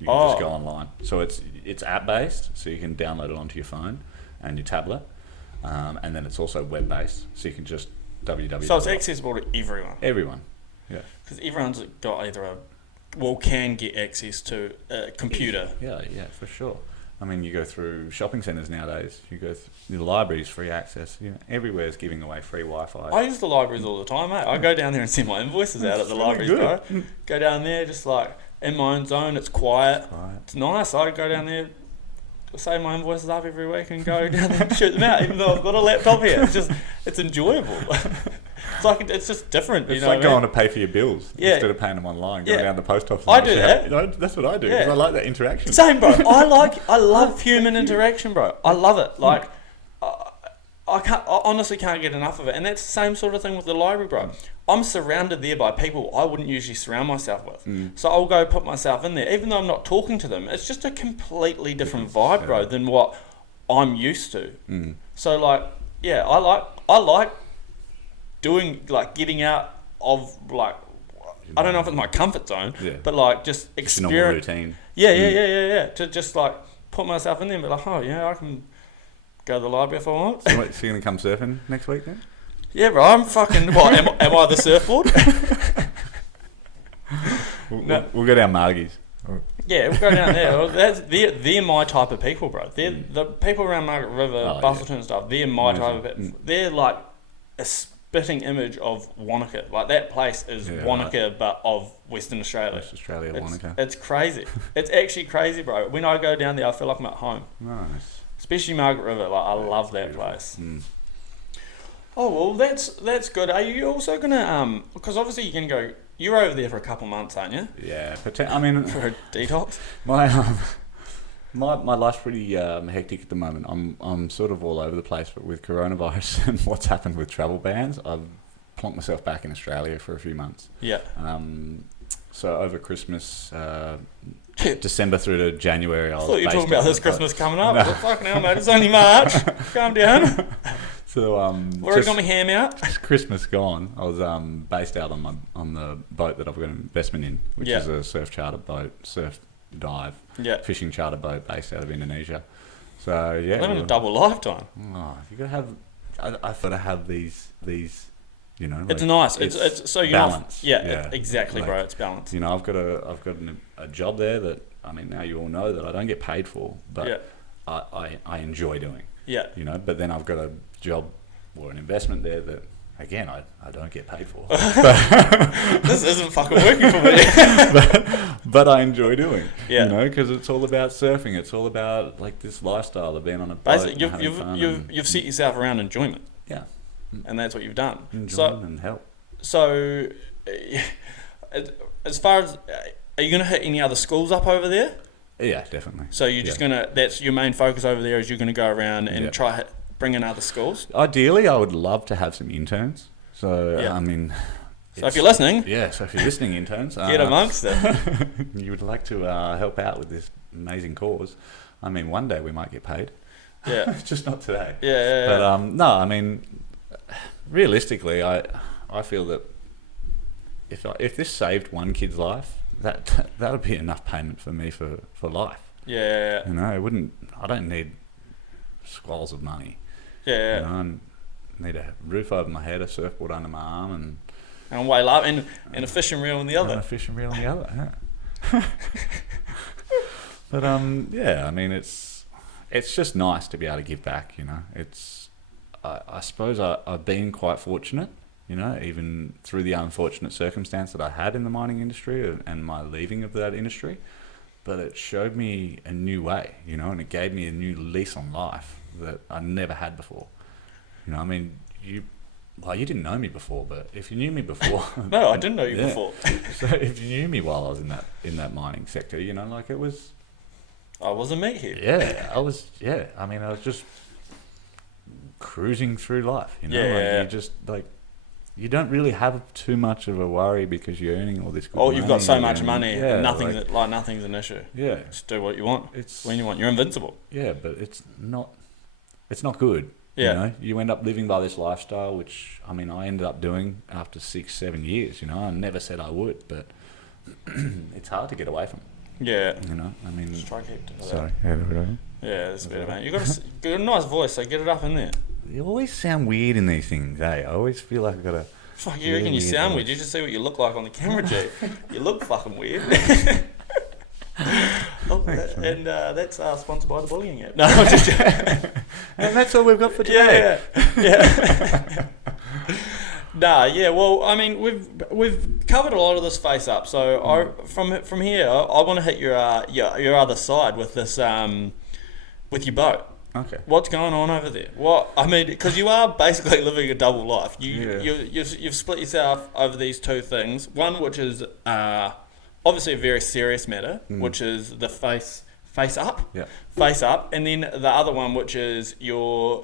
You can just go online. So it's app based, so you can download it onto your phone and your tablet, and then it's also web based, so you can just www. So it's accessible to everyone. Everyone. Yeah. Because everyone's got can get access to a computer. Yeah, for sure. I mean, you go through shopping centres nowadays. You go through the libraries, free access. Everywhere's giving away free Wi-Fi. I use the libraries all the time, mate. I go down there and send my invoices out at the libraries, bro. Go down there, just like in my own zone. It's quiet. It's nice. I go down there, save my invoices up every week, and go down there and shoot them out. Even though I've got a laptop here, it's enjoyable. It's just different. It's like going to pay for your bills instead of paying them online. Going down the post office. I do that. That's what I do. Because I like that interaction. Same, bro. I love human interaction, bro. I love it. Like, I honestly can't get enough of it. And that's the same sort of thing with the library, bro. I'm surrounded there by people I wouldn't usually surround myself with. So I'll go put myself in there, even though I'm not talking to them. It's just a completely different vibe, bro, than what I'm used to. So like, I like doing, like, getting out of, like, I don't know if it's my comfort zone, but like just experience. Normal routine. Yeah. To just like put myself in there and be like, oh yeah, I can go to the library if I want. So you're going to come surfing next week then? Yeah, bro, I'm fucking, what, am I the surfboard? We'll go down Margie's. Yeah, we'll go down there. They're my type of people, bro. They're the people around Margaret River, Bustleton and stuff. They're my type of people. They're like a spitting image of Wanaka. Like, that place is Wanaka, but of Western Australia. West Australia, Wanaka. It's crazy. It's actually crazy, bro. When I go down there, I feel like I'm at home. Nice. Especially Margaret River. Like, I love that place. Oh, well, that's good. Are you also gonna because obviously you're gonna go. You're over there for a couple months, aren't you? Yeah, I mean, for a detox. My life's pretty hectic at the moment. I'm sort of all over the place, but with coronavirus and what's happened with travel bans, I've plonked myself back in Australia for a few months. Yeah. So over Christmas, December through to January, I thought you were talking about this Christmas coming up. No. Well, fucking hell, mate, it's only March. Calm down. So already got my ham out. Christmas gone. I was based out on the boat that I've got an investment in, which is a surf charter boat, surf dive, fishing charter boat based out of Indonesia. So yeah, living a double lifetime. Oh, you gotta have. I've got to have these. You know, it's nice. It's so you're balance. Exactly, like, bro. It's balance. You know, I've got a job there that, I mean, now you all know that I don't get paid for, but I enjoy doing. Yeah. You know, but then I've got a job or an investment there that, again, I don't get paid for. This isn't fucking working for me. but I enjoy doing. Yeah. You know, because it's all about surfing. It's all about, like, this lifestyle of being on a boat. Basically, you've set yourself around enjoyment. Yeah. And that's what you've done. Enjoyment and help. So, as far as, are you going to hit any other schools up over there? Yeah, definitely. So you're just that's your main focus over there, is you're going to go around and try bring in other schools? Ideally, I would love to have some interns. So, Yeah. I mean... So if you're listening... Yeah, so if you're listening, interns... get amongst it. You would like to help out with this amazing cause. I mean, one day we might get paid. Yeah. Just not today. Yeah. But, no, I mean, realistically, I feel that if this saved one kid's life, that would be enough payment for me for life. Yeah. You know, I don't need squalls of money. Yeah. You know, I need a roof over my head, a surfboard under my arm, and a whale up, and a fishing reel in the other. And a fishing reel in the other, yeah. But, yeah, I mean, it's just nice to be able to give back, you know. I suppose I've been quite fortunate, you know, even through the unfortunate circumstance that I had in the mining industry and my leaving of that industry. But it showed me a new way, you know, and it gave me a new lease on life that I never had before. You know, I mean, you didn't know me before, but if you knew me before... No, I didn't know you before. So if you knew me while I was in that mining sector, you know, like it was... I was a meathead. Yeah, I was just cruising through life, you know? Yeah. Like you just, like, you don't really have too much of a worry because you're earning all this good money. You've got so much money, yeah, nothing's an issue. Yeah. Just do what you want, when you want. You're invincible. Yeah, but it's not good. Yeah. You know, you end up living by this lifestyle, which, I mean, I ended up doing after 6-7 years, you know? I never said I would, but it's hard to get away from. Yeah. You know, I mean... Just try to keep to that. Sorry. Yeah, that's better, mate. You've got a nice voice, so get it up in there. You always sound weird in these things, eh? I always feel like I've got to... Fuck, you reckon you sound weird? You just see what you look like on the camera, G. You look fucking weird. Thanks, and that's sponsored by the bullying app. No, I'm just joking. And that's all we've got for today. Yeah. Nah, yeah. Well, I mean, we've covered a lot of this face up. So from here, I want to hit your other side with this with your boat. Okay. What's going on over there? Because you are basically living a double life. You've split yourself over these two things. One, which is obviously a very serious matter, which is the face up. Yeah. Face up, and then the other one, which is your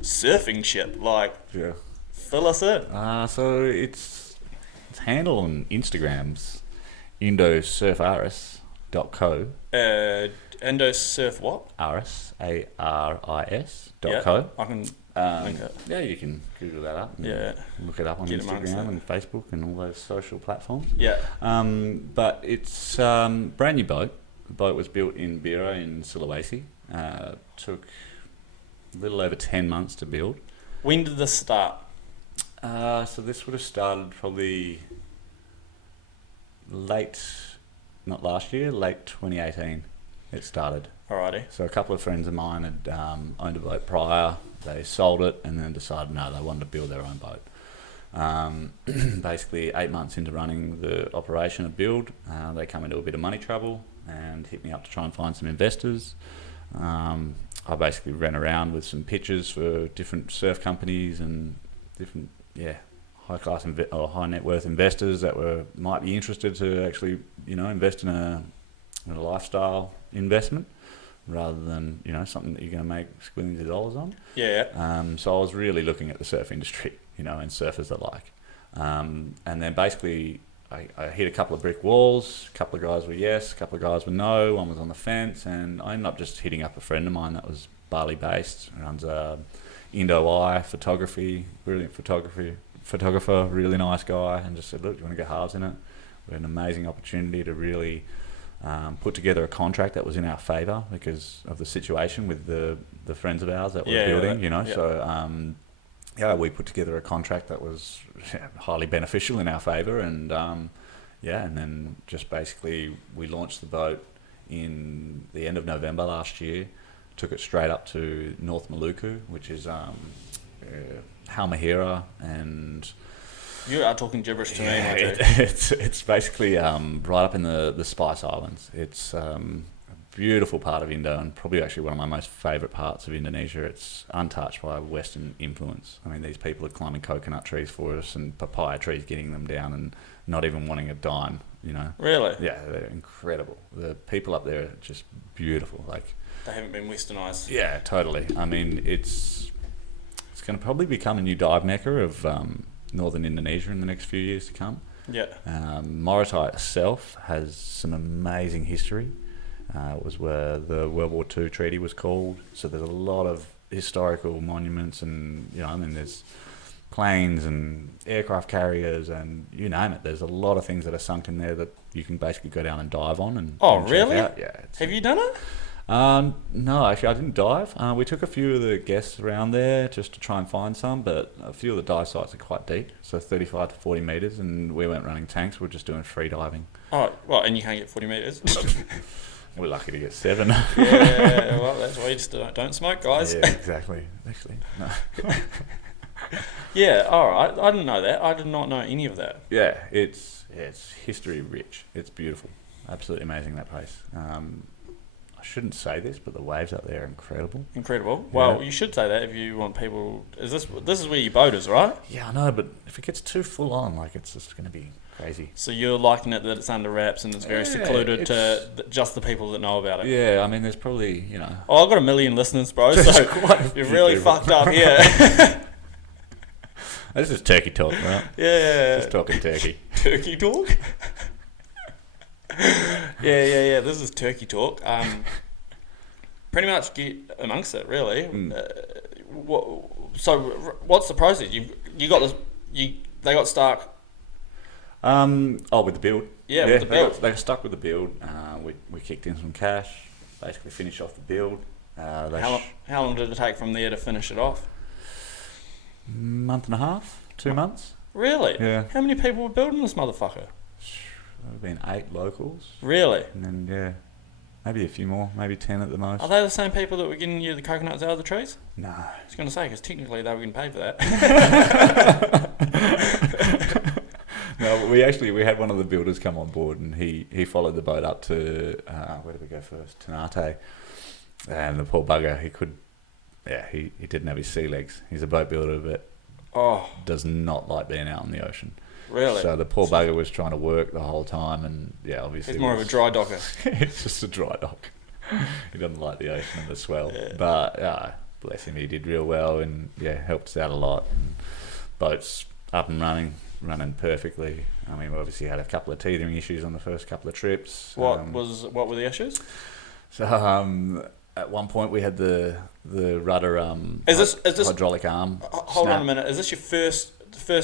surfing ship. Like, yeah. Fill us in. So it's handle on Instagram's indosurfaris.co. Indosurf what? Aris, ARIS.co. Yeah, I can link it. Yeah, you can Google that up. Yeah. Look it up on Get Instagram and Facebook and all those social platforms. Yeah. But it's brand new boat. The boat was built in Bira in Sulawesi. Took a little over 10 months to build. When did this start? So this would have started probably late 2018 it started. Alrighty. So a couple of friends of mine had owned a boat prior. They sold it and then decided they wanted to build their own boat. Basically 8 months into running the operation of build, they come into a bit of money trouble and hit me up to try and find some investors. I basically ran around with some pitches for different surf companies and different high net worth investors that might be interested to actually invest in a lifestyle investment rather than something that you're going to make squillions of dollars on. So I was really looking at the surf industry and surfers alike, and then basically I hit a couple of brick walls. A couple of guys were yes, a couple of guys were no, one was on the fence, and I ended up just hitting up a friend of mine that was Bali based, runs Indo-Eye photography, brilliant photographer, really nice guy, and just said, look, do you want to get halves in it? We had an amazing opportunity to really put together a contract that was in our favour because of the situation with the friends of ours that were building, So we put together a contract that was highly beneficial in our favour, and and then just basically we launched the boat in the end of November last year. Took it straight up to North Maluku, which is Halmahera, and you are talking gibberish to me. It's basically right up in the Spice Islands. It's beautiful part of Indo, and probably actually one of my most favourite parts of Indonesia. It's untouched by Western influence. I mean, these people are climbing coconut trees for us and papaya trees, getting them down and not even wanting a dime, you know. Really? Yeah, they're incredible. The people up there are just beautiful. Like, they haven't been westernised. yeah, totally. I mean, it's going to probably become a new dive mecca of northern Indonesia in the next few years to come. Yeah. Morotai itself has some amazing history. It was where the World War II treaty was called. So there's a lot of historical monuments, and you know, I mean, there's planes and aircraft carriers and you name it. There's a lot of things that are sunk in there that you can basically go down and dive on. And check really? out. Yeah. Have you done it? No, actually, I didn't dive. We took a few of the guests around there just to try and find some, but a few of the dive sites are quite deep, so 35 to 40 metres, and we weren't running tanks. We were just doing free diving. Oh, well, and you can't get 40 metres. We're lucky to get 7. Yeah, well, that's why you just don't smoke, guys. Yeah, exactly. Actually, no. Yeah, all right. I didn't know that. I did not know any of that. Yeah, it's history rich. It's beautiful. Absolutely amazing, that place. I shouldn't say this, but the waves up there are incredible. Incredible. Yeah. Well, you should say that if you want people. This is where your boat is, right? Yeah, I know, but if it gets too full on, like, it's just going to be crazy. So you're liking it that it's under wraps and it's very secluded to just the people that know about it. Yeah, I mean, there's probably, you know. Oh, I've got 1 million listeners, bro. So you're really fucked up here. This is turkey talk, right? Yeah. Just talking turkey. Turkey talk? Yeah. This is turkey talk. Pretty much get amongst it, really. What's the process? You got this. They got stuck. With the build. Yeah, with the build. They got stuck with the build. We kicked in some cash, basically finished off the build. How long did it take from there to finish it off? Month and a half, 2 months. Really? Yeah. How many people were building this motherfucker? There have been 8 locals. Really? And then, maybe a few more, maybe 10 at the most. Are they the same people that were getting you the coconuts out of the trees? No. I was going to say, because technically they were getting paid for that. No, we had one of the builders come on board, and he followed the boat up to, where did we go first? Ternate. And the poor bugger, he didn't have his sea legs. He's a boat builder, but does not like being out in the ocean. Really? So the poor bugger was trying to work the whole time, and obviously he's more of a dry docker. It's just a dry dock. He doesn't like the ocean and the swell. Yeah. But bless him, he did real well, and helped us out a lot. And boats up and running perfectly. I mean, we obviously had a couple of teethering issues on the first couple of trips. What were the issues? So at one point we had the rudder is this hydraulic arm. Hold on a minute. Is this your first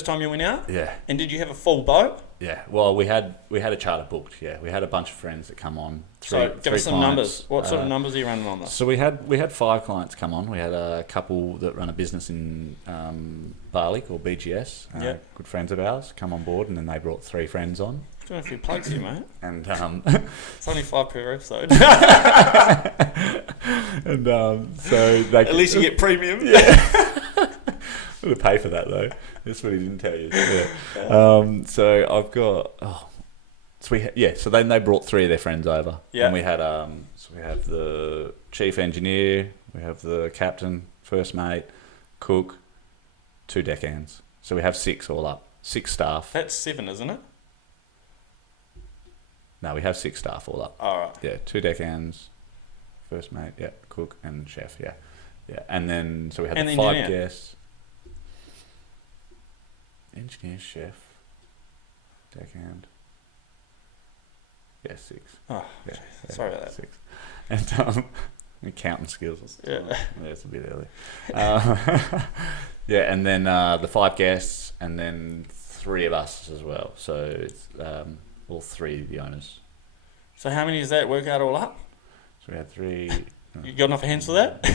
time you went out? Yeah. And did you have a full boat? Yeah. Well, we had a charter booked. Yeah, we had a bunch of friends that come on. Give us some clients. numbers. What sort of numbers are you running on this? So we had 5 clients come on. We had a couple that run a business in Bali called BGS. Good friends of ours come on board, and then they brought 3 friends on. Doing a few plugs here, mate. And it's only 5 per episode. And so they at least you get premium. Yeah. I'm gonna pay for that though. That's what he didn't tell you. Yeah. So I've got. So then they brought 3 of their friends over. Yeah. And we had we have the chief engineer, we have the captain, first mate, cook, 2 deckhands. So we have 6 all up. 6 staff. That's 7, isn't it? No, we have 6 staff all up. All right. Yeah, 2 deckhands, first mate, cook and chef, yeah. And then so we had the 5 guests. Engineer, chef, deckhand. Yeah, 6. Oh, yeah, sorry about that. 6. And accounting skills. Yeah. It's a bit early. And then the 5 guests, and then 3 of us as well. So it's all 3 of the owners. So how many does that work out all up? So we had 3. You got enough hands for that?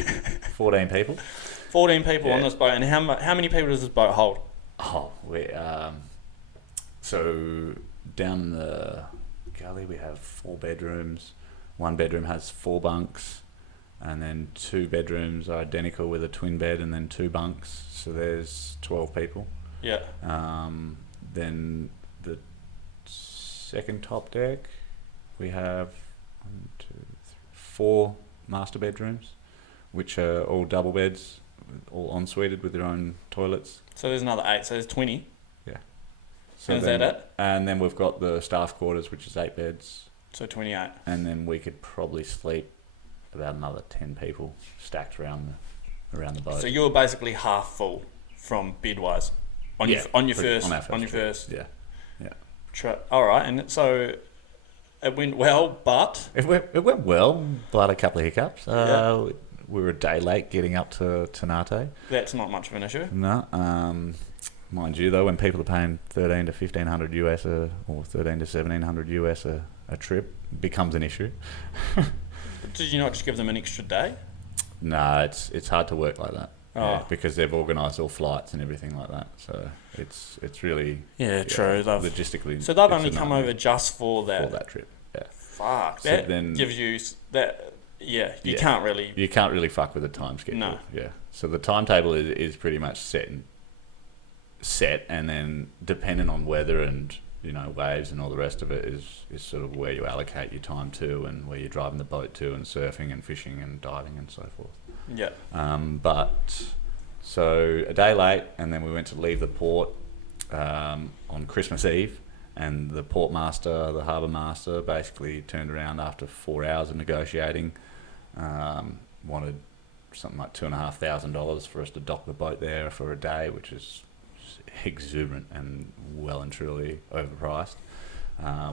14 people. 14 people on this boat, and how many people does this boat hold? Oh, so down the galley we have 4 bedrooms. 1 bedroom has 4 bunks, and then 2 bedrooms are identical with a twin bed, and then 2 bunks. So there's 12 people. Yeah. Then the second top deck, we have 4 master bedrooms, which are all double beds, all en-suited with their own toilets. So there's another 8, so there's 20. Yeah. So And is that it? And then we've got the staff quarters, which is 8 beds. So 28. And then we could probably sleep about another 10 people stacked around the boat. So you're basically half full from bed-wise on your first. Yeah. All right, and so it went well, but It went well, but a couple of hiccups. We were a day late getting up to Ternate. that's not much of an issue. No, mind you though, when people are paying $1,300 to $1,500 US or $1,300 to $1,700 US a trip, it becomes an issue. Did you not just give them an extra day? No, it's hard to work like that. Oh. Yeah, because they've organised all flights and everything like that. So it's really True. Logistically. So they've it's only a come nightmare over just for that. for that trip. Yeah. Fuck. So That then- gives you that. Yeah, you Yeah. can't really. You can't really fuck with the time schedule. No. Yeah. So the timetable is pretty much set, and then depending on weather and waves and all the rest of it is sort of where you allocate your time to and where you're driving the boat to and surfing and fishing and diving and so forth. Yeah. But so a day late, and then we went to leave the port on Christmas Eve, and the port master, the harbour master, basically turned around after 4 hours of negotiating, wanted something like $2,500 for us to dock the boat there for a day, which is exuberant and well and truly overpriced.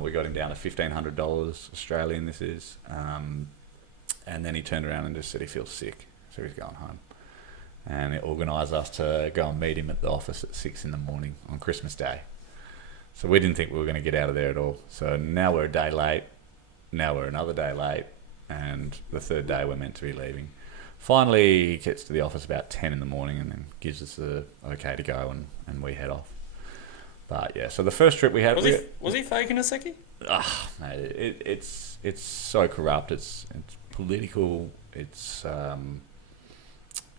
We got him down to $1,500 Australian, this is, and then he turned around and just said he feels sick, so he's going home. And it organised us to go and meet him at the office at 6 a.m. on Christmas Day. So we didn't think we were going to get out of there at all. So now we're a day late, now we're another day late, and the third day we're meant to be leaving. Finally, he gets to the office about 10 a.m. and then gives us the okay to go, and we head off. But yeah, so the first trip we had... Was he faking a sickie? Mate, it's so corrupt, it's political, it's...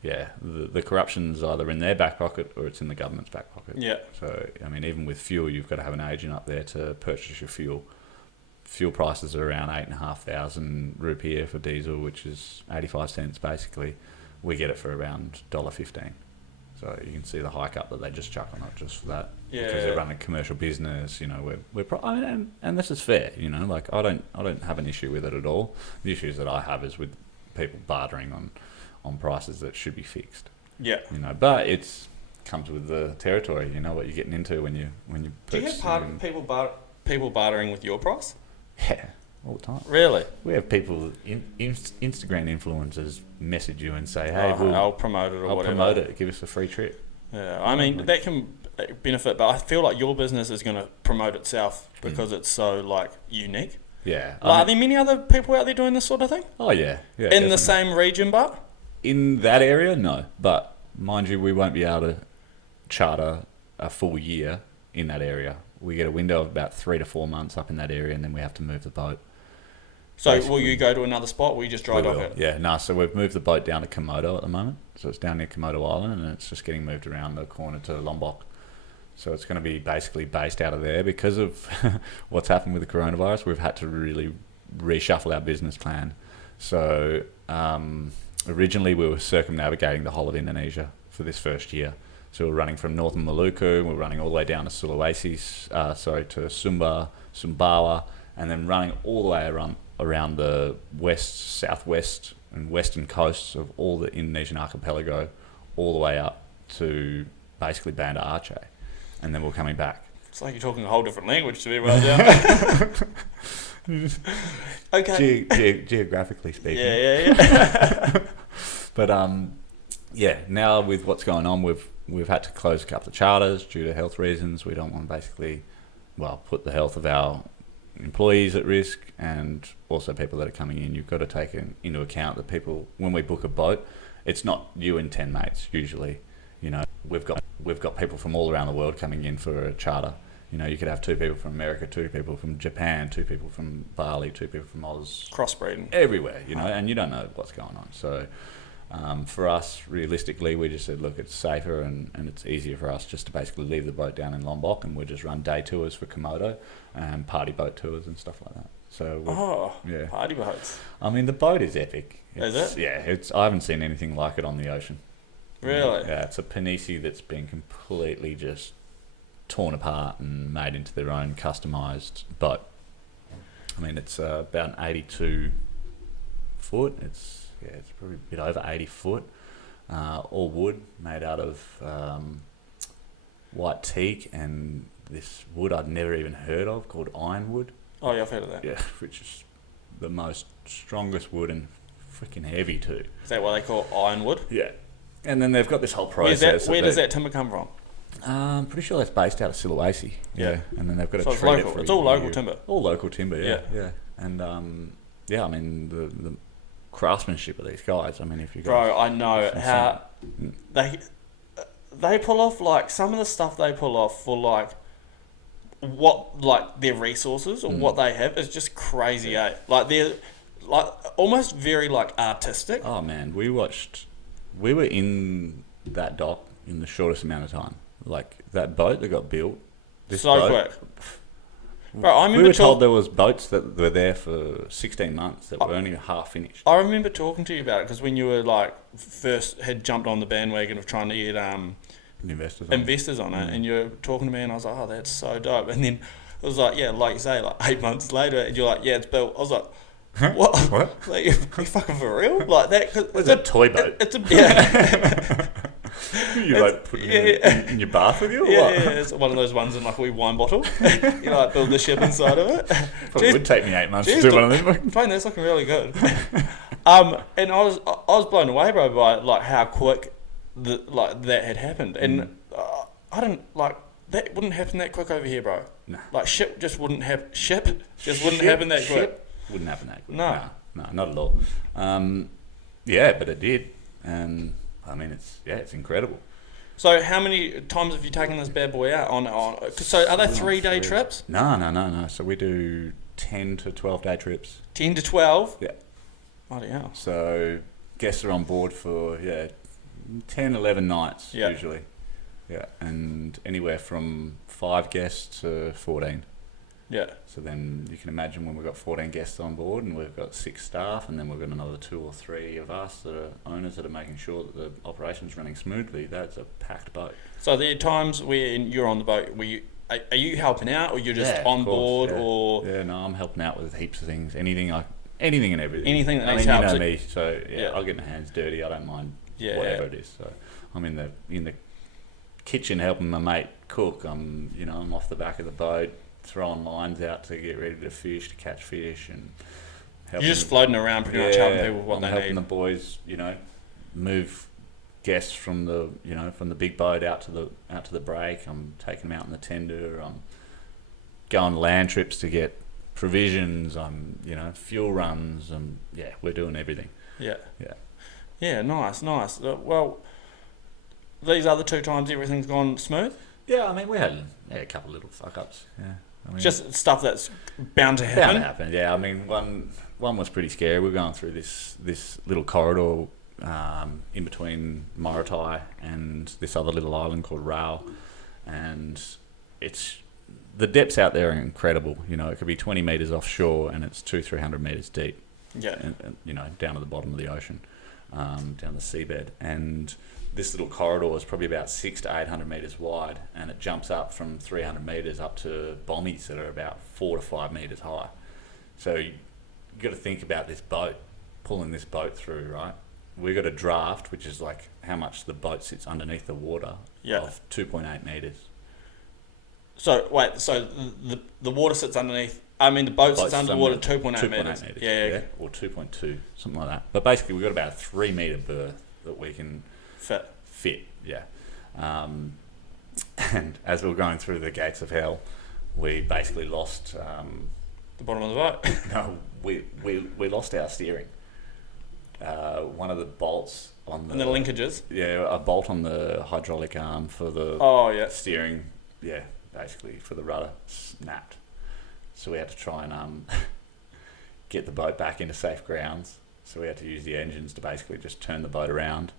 the corruption's either in their back pocket or it's in the government's back pocket. Yeah. So, I mean, even with fuel, you've got to have an agent up there to purchase your fuel. Fuel prices are around 8,500 rupiah for diesel, which is 85 cents basically. We get it for around $1.15. So you can see the hike up that they just chuck on it just for that. Yeah. Because they're running commercial business, and this is fair, like I don't have an issue with it at all. The issues that I have is with people bartering on prices that should be fixed. Yeah. But it's comes with the territory. You know what you're getting into when you Do you have people bartering with your price? Yeah, all the time. Really? We have people, Instagram influencers, message you and say, "Hey, I'll promote it or I'll whatever. promote it. Give us a free trip." Yeah, I mean that can benefit, but I feel like your business is going to promote itself because it's so unique. Yeah. Are there many other people out there doing this sort of thing? Oh yeah. Yeah. In definitely. the same region, but In that area, no. But mind you, we won't be able to charter a full year in that area. We get a window of about 3 to 4 months up in that area, and then we have to move the boat. So Basically. will you go to another spot? Or will you just dry dock it? Yeah, no. So we've moved the boat down to Komodo at the moment. So it's down near Komodo Island, and it's just getting moved around the corner to Lombok. So it's going to be basically based out of there because of what's happened with the coronavirus. We've had to really reshuffle our business plan. So originally we were circumnavigating the whole of Indonesia for this first year. So we're running from northern Maluku, we're running all the way down to Sulawesi, to Sumbawa, and then running all the way around the west, southwest, and western coasts of all the Indonesian archipelago, all the way up to basically Banda Aceh, and then we're coming back. It's like you're talking a whole different language to me right now. Okay. Geographically speaking. Yeah. But now with what's going on, we've had to close a couple of charters due to health reasons. We don't want to basically, put the health of our employees at risk, and also people that are coming in. You've got to take into account that people, when we book a boat, it's not you and 10 mates usually. We've got people from all around the world coming in for a charter. You could have 2 people from America, 2 people from Japan, 2 people from Bali, 2 people from Oz. Crossbreeding. Everywhere, and you don't know what's going on. So for us, realistically, we just said, look, it's safer and it's easier for us just to basically leave the boat down in Lombok, and we'll just run day tours for Komodo and party boat tours and stuff like that. So yeah, party boats. I mean the boat is epic. Is it? Yeah, I haven't seen anything like it on the ocean. Really? Yeah, it's a Panisi that's been completely just torn apart and made into their own customised boat. I mean, it's about an 82 foot. It's probably a bit over 80 foot. All wood, made out of white teak and this wood I'd never even heard of called ironwood. Oh yeah, I've heard of that. Yeah, which is the most strongest wood and freaking heavy too. Is that what they call ironwood? Yeah. And then they've got this whole process. Where does that timber come from? I'm pretty sure that's based out of Sulawesi. Yeah. And then they've got So to it's treat local. it for It's a all local year. timber. All local timber, yeah. Yeah. And I mean the craftsmanship of these guys. I mean, if you Bro, I know how insane. they pull off like some of the stuff they pull off for like what like their resources or what they have is just crazy, eh? Like they're like almost very like artistic. Oh man, we were in that dock in the shortest amount of time. Like that boat that got built. So quick. Bro, I remember we were told there was boats that were there for 16 months that were only half finished. I remember talking to you about it because when you were like first had jumped on the bandwagon of trying to get investors on it, and you were talking to me, and I was like, oh, that's so dope. And then it was like, yeah, like you say, like 8 months later, and you're like, yeah, it's built. I was like, what? What? Like, you fucking for real? Like that? It's a toy boat. It's a yeah. You like put it in your bath with you? Or Yeah, what? yeah, it's one of those ones in like a wee wine bottle. You like build the ship inside of it. Probably would take me 8 months Jeez, to do one of them. Dwayne, that's looking really good. And I was blown away, bro, by like how quick that had happened, and I didn't like that wouldn't happen that quick over here, bro. No. Like ship just wouldn't happen that quick. Wouldn't happen that quick. No. No, not at all. Yeah, but it did, and I mean it's incredible. So how many times have you taken this bad boy out on? So are they 3-day trips? No. So we do 10 to 12 day trips. 10 to 12? Yeah. Bloody hell. So guests are on board for 10, 11 nights usually. Yeah, and anywhere from 5 guests to 14. Yeah. So then you can imagine when we've got 14 guests on board and we've got 6 staff, and then we've got another 2 or 3 of us that are owners that are making sure that the operation's running smoothly. That's a packed boat. So there are times when you're on the boat, are you helping out, or you're just on board, or? Yeah, no, I'm helping out with heaps of things. Anything and everything. Anything that needs you help. know me, so I'll get my hands dirty. I don't mind whatever it is. So I'm in the kitchen helping my mate cook. I'm off the back of the boat, throwing lines out to get ready to fish, to catch fish, and helping. You're just floating around, pretty much helping people with what they helping need. the boys, move guests from the big boat out to the break. I'm taking them out in the tender. I'm going land trips to get provisions. I'm fuel runs. We're doing everything. Yeah, nice. Well, these other 2 times everything's gone smooth. Yeah, I mean we had a couple of little fuck ups. Yeah, I mean, just stuff that's bound to happen. Yeah, I mean one was pretty scary. We're going through this little corridor in between Morotai and this other little island called Rail, and the depths out there are incredible. It could be 20 meters offshore and it's 200-300 meters deep. Yeah, and down to the bottom of the ocean, down the seabed, and this little corridor is probably about 600 to 800 meters wide, and it jumps up from 300 meters up to bommies that are about 4 to 5 meters high. So you got to think about this boat, pulling this boat through, right? We got a draft, which is like how much the boat sits underneath the water, of 2.8 meters. So wait, so the water sits underneath. I mean, the boat sits under the water 2.8 meters. Yeah, or 2.2, something like that. But basically, we've got about a 3 meter berth that we can fit. Yeah. And as we were going through the gates of hell, we basically lost the bottom of the boat. No, we lost our steering. One of the bolts on the linkages. Yeah, a bolt on the hydraulic arm for the steering. Yeah, basically for the rudder snapped. So we had to try and get the boat back into safe grounds. So we had to use the engines to basically just turn the boat around,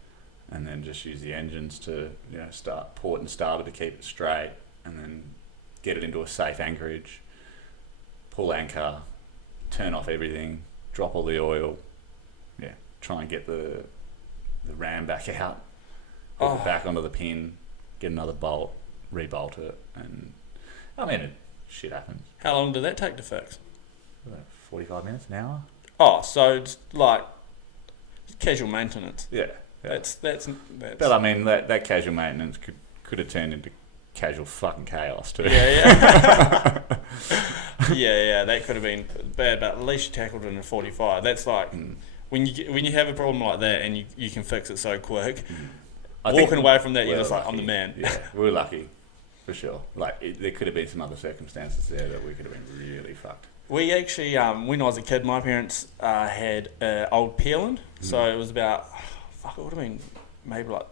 and then just use the engines to start port and starboard to keep it straight, and then get it into a safe anchorage, pull anchor, turn off everything, drop all the oil, try and get the ram back out, put it back onto the pin, get another bolt, rebolt it, and shit happens. How long did that take to fix? 45 minutes, an hour. Oh, so it's like casual maintenance. Yeah. That's. But that casual maintenance could have turned into casual fucking chaos too. Yeah. yeah, that could have been bad, but at least you tackled it in 45. That's like when you have a problem like that and you can fix it so quick. Walking away from that, you're just like, I'm the man. Yeah, we were lucky, for sure. There could have been some other circumstances there that we could have been really fucked. We actually, when I was a kid, my parents had old peeling, so it was about, it would have been maybe like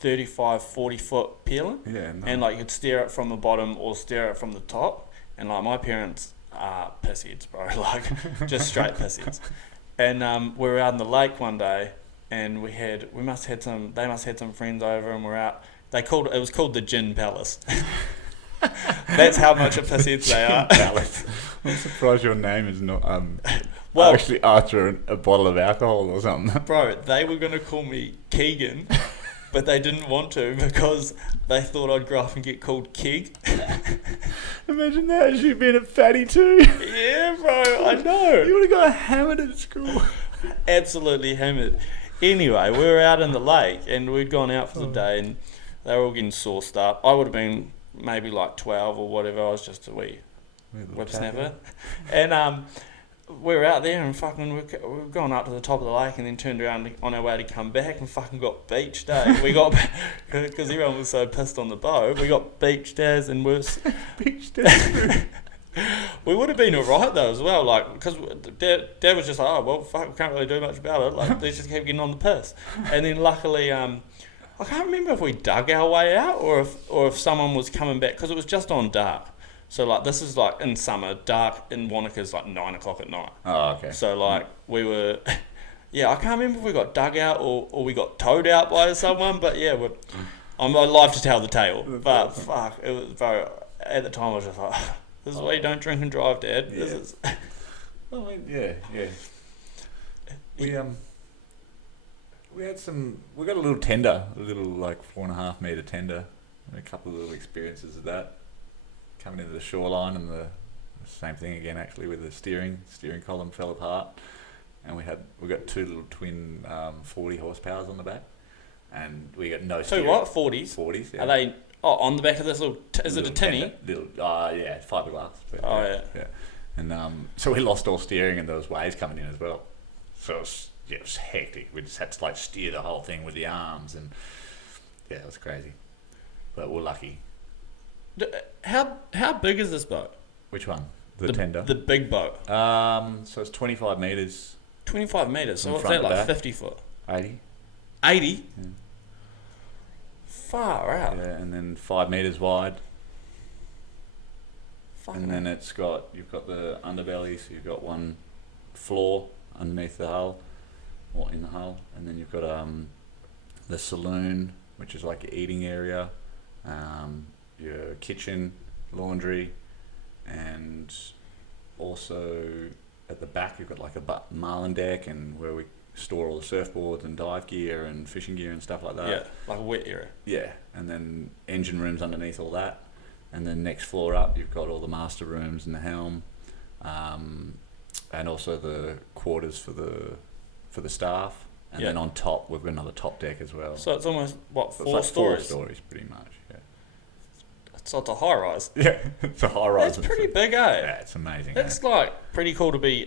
35, 40 foot peeling. Yeah, nice. And you could steer it from the bottom or steer it from the top. And my parents are pissheads, bro, just straight pissheads. And we were out in the lake one day, and they must have had some friends over, and we're out. It was called the Gin Palace. That's how much of pissheads they are. Palace. I'm surprised your name is not actually after a bottle of alcohol or something. Bro, they were going to call me Keegan, but they didn't want to because they thought I'd grow up and get called Keg. Imagine that, you've been a fatty too. Yeah, bro, I know. You would have got hammered at school. Absolutely hammered. Anyway, we were out in the lake and we'd gone out for the day and they were all getting sauced up. I would have been maybe 12 or whatever. I was just a wee whipsnapper. And we were out there and we were going up to the top of the lake and then turned around on our way to come back and fucking got beached, eh? We got, because everyone was so pissed on the boat, we got beached as and worse. Beached as. We would have been alright though as well, because Dad was just like, oh well, fuck, we can't really do much about it, let's just keep getting on the piss. And then luckily, I can't remember if we dug our way out or if someone was coming back, because it was just on dark. So this is in summer, dark in Wanaca's 9 o'clock at night. Oh, okay. So we were, I can't remember if we got dug out or we got towed out by someone, but yeah, I'm alive to tell the tale. But fuck, it was, bro, at the time I was just like, this is why you don't drink and drive, Dad. Yeah. This is. Well, yeah. We got a little tender, a little 4.5 metre tender, and a couple of little experiences of that. Coming into the shoreline and the same thing again actually with the steering column fell apart, and we got two little twin 40 horsepowers on the back, and we got no steering. Two what? 40s? 40s, yeah. Are they on the back of this little, is it a tinny? Yeah, fiberglass. Yeah. And so we lost all steering and there was waves coming in as well. So it was hectic. We just had to steer the whole thing with the arms, and yeah, it was crazy. But we're lucky. How big is this boat? Which one? The tender? The big boat. So it's 25 metres. 25 metres, so what's that, 50 foot? 80. 80? Yeah. Far out. Yeah, and then 5 metres wide. Fucking and then you've got the underbelly, so you've got one floor underneath the hull, or in the hull, and then you've got the saloon, which is your eating area, your kitchen, laundry, and also at the back you've got a marlin deck, and where we store all the surfboards and dive gear and fishing gear and stuff like that. Yeah, like a wet area. Yeah, and then engine rooms underneath all that, and then next floor up you've got all the master rooms and the helm, and also the quarters for the staff, and then on top we've got another top deck as well. So it's almost So four it's stories? 4 stories pretty much. Yeah. So it's a high rise. Yeah, it's a high rise. That's pretty big, eh? Yeah, it's amazing. That's pretty cool to be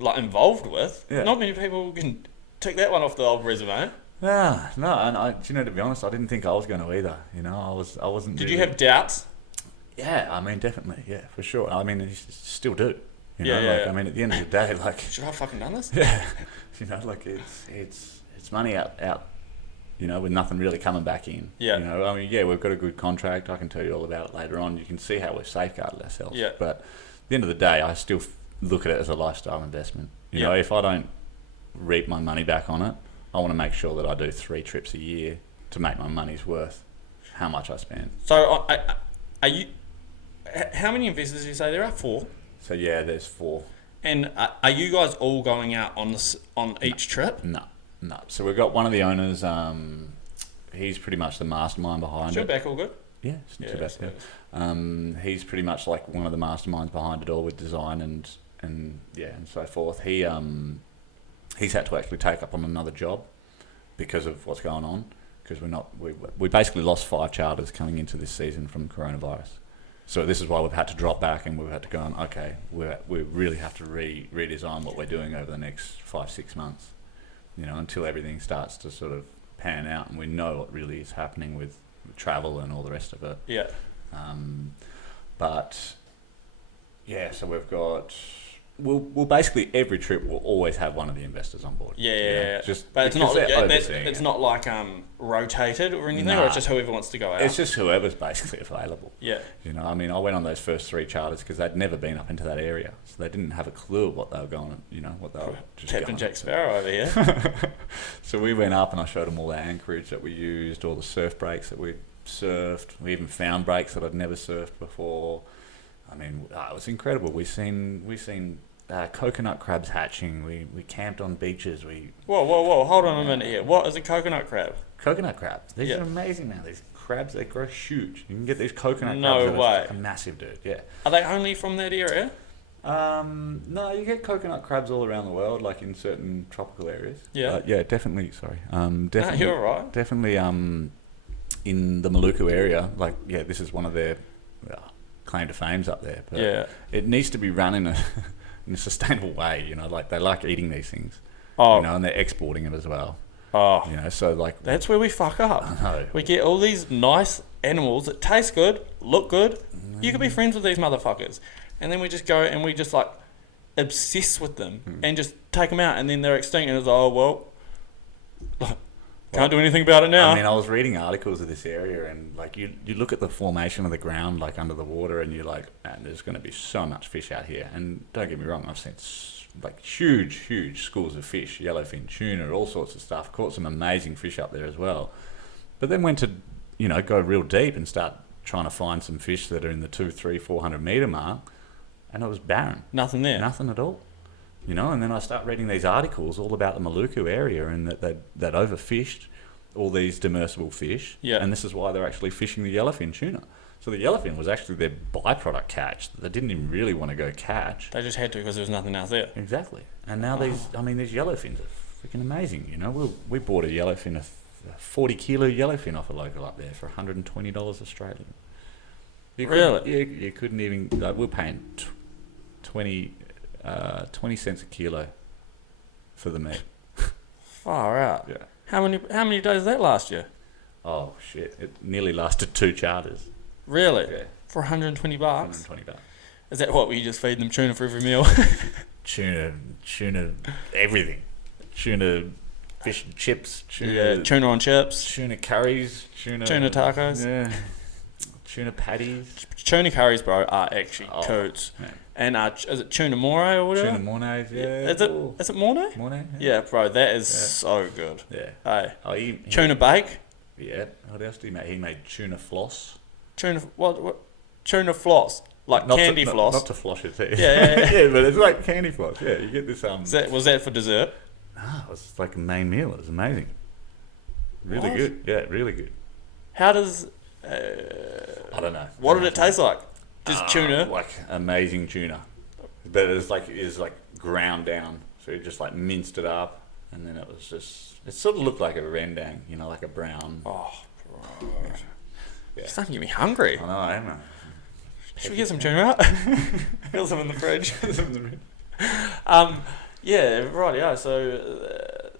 involved with. Yeah. Not many people can tick that one off the old resume. No, and to be honest, I didn't think I was going to either. I wasn't. Did really... you have doubts? Yeah, definitely, yeah, for sure. You still do. Yeah. At the end of the day, should I have fucking done this? Yeah, it's money out. With nothing really coming back in. Yeah. We've got a good contract. I can tell you all about it later on. You can see how we've safeguarded ourselves. Yeah. But at the end of the day, I still look at it as a lifestyle investment. You know, if I don't reap my money back on it, I want to make sure that I do 3 trips a year to make my money's worth how much I spend. So, are you? How many investors do you say there are? 4. So yeah, there's 4. And are you guys all going out on each trip? No. So we've got one of the owners. He's pretty much the mastermind behind Is it. your back all good? Yeah, it's not too bad. Yeah. He's pretty much like one of the masterminds behind it all with design and so forth. He's had to actually take up on another job because of what's going on. Because we basically lost 5 charters coming into this season from coronavirus. So this is why we've had to drop back and we've had to go on, okay, we really have to redesign what we're doing over the next 5-6 months, until everything starts to sort of pan out and we know what really is happening with travel and all the rest of it. Yeah. But yeah, so we've got we'll basically every trip will always have one of the investors on board. Yeah. Just but it's it's not like rotated or anything, Nah. or it's just whoever wants to go out. It's just whoever's basically available. Yeah. I mean, I went on those first 3 charters because they'd never been up into that area, so they didn't have a clue of what they were going. What they were just Captain going Jack Sparrow over here. So we went up and I showed them all the anchorage that we used, all the surf breaks that we surfed. We even found breaks that I'd never surfed before. I mean, it was incredible. We seen coconut crabs hatching. We camped on beaches. Whoa! Hold on a minute here. What is a coconut crab? Coconut crabs. These are amazing, man. These crabs, they grow huge. You can get these coconut crabs. No that way. are massive, dude. Yeah. Are they only from that area? No, you get coconut crabs all around the world, like in certain tropical areas. Yeah. Yeah, definitely. Sorry. Definitely. No, you're right. Definitely. In the Maluku area, this is one of their claim to fames up there. But Yeah. it needs to be run in a sustainable way. They like eating these things. Oh. And they're exporting it as well. Oh. So That's where we fuck up. I know. We get all these nice animals that taste good, look good. You could be friends with these motherfuckers. And then we just go and we just obsess with them and just take them out and then they're extinct and it's can't do anything about it now. I mean, I was reading articles of this area and you look at the formation of the ground under the water and you're like, man, there's going to be so much fish out here. And don't get me wrong, I've seen huge schools of fish, yellowfin, tuna, all sorts of stuff. Caught some amazing fish up there as well. But then went to, go real deep and start trying to find some fish that are in the 200, 300, 400 metre mark. And it was barren. Nothing there. Nothing at all. And then I start reading these articles all about the Maluku area and that they'd overfished all these demersable fish. Yeah. And this is why they're actually fishing the yellowfin tuna. So the yellowfin was actually their byproduct catch that they didn't even really want to go catch. They just had to because there was nothing else there. Exactly. And now these yellowfins are freaking amazing. We bought a yellowfin, a 40 kilo yellowfin off a local up there for $120 Australian. Really? You couldn't even. We're paying 20 cents a kilo for the meat. Far out. Yeah. How many days did that last you? Oh shit! It nearly lasted 2 charters. Really? Yeah. For $120? $120. Is that what? You just feed them tuna for every meal? Tuna, everything. Tuna, fish and chips. Tuna on chips. Tuna curries. Tuna tacos. Yeah. Tuna patties. Tuna curries, bro, are actually coots. Man. And is it tuna more or whatever? Tuna mornay, yeah. Is it mornay? Mornay? Yeah, bro, that is so good. Yeah. Hey. Tuna bake? Yeah. What else did he make? He made tuna floss. What? Tuna floss? Like candy floss? Not to floss your teeth. Yeah. Yeah, but it's like candy floss. Yeah, you get this... Was that for dessert? It was like a main meal. It was amazing. Really good. Yeah, really good. How does... I don't know. What did it taste like? Just tuna? Like amazing tuna. But it's like ground down. So you just minced it up and then it was just... It sort of looked like a rendang, like a brown... Oh, bro. Yeah. You're starting to get me hungry. I know, I am. Should we get some tuna out? Got some in the fridge. Yeah, right, yeah. So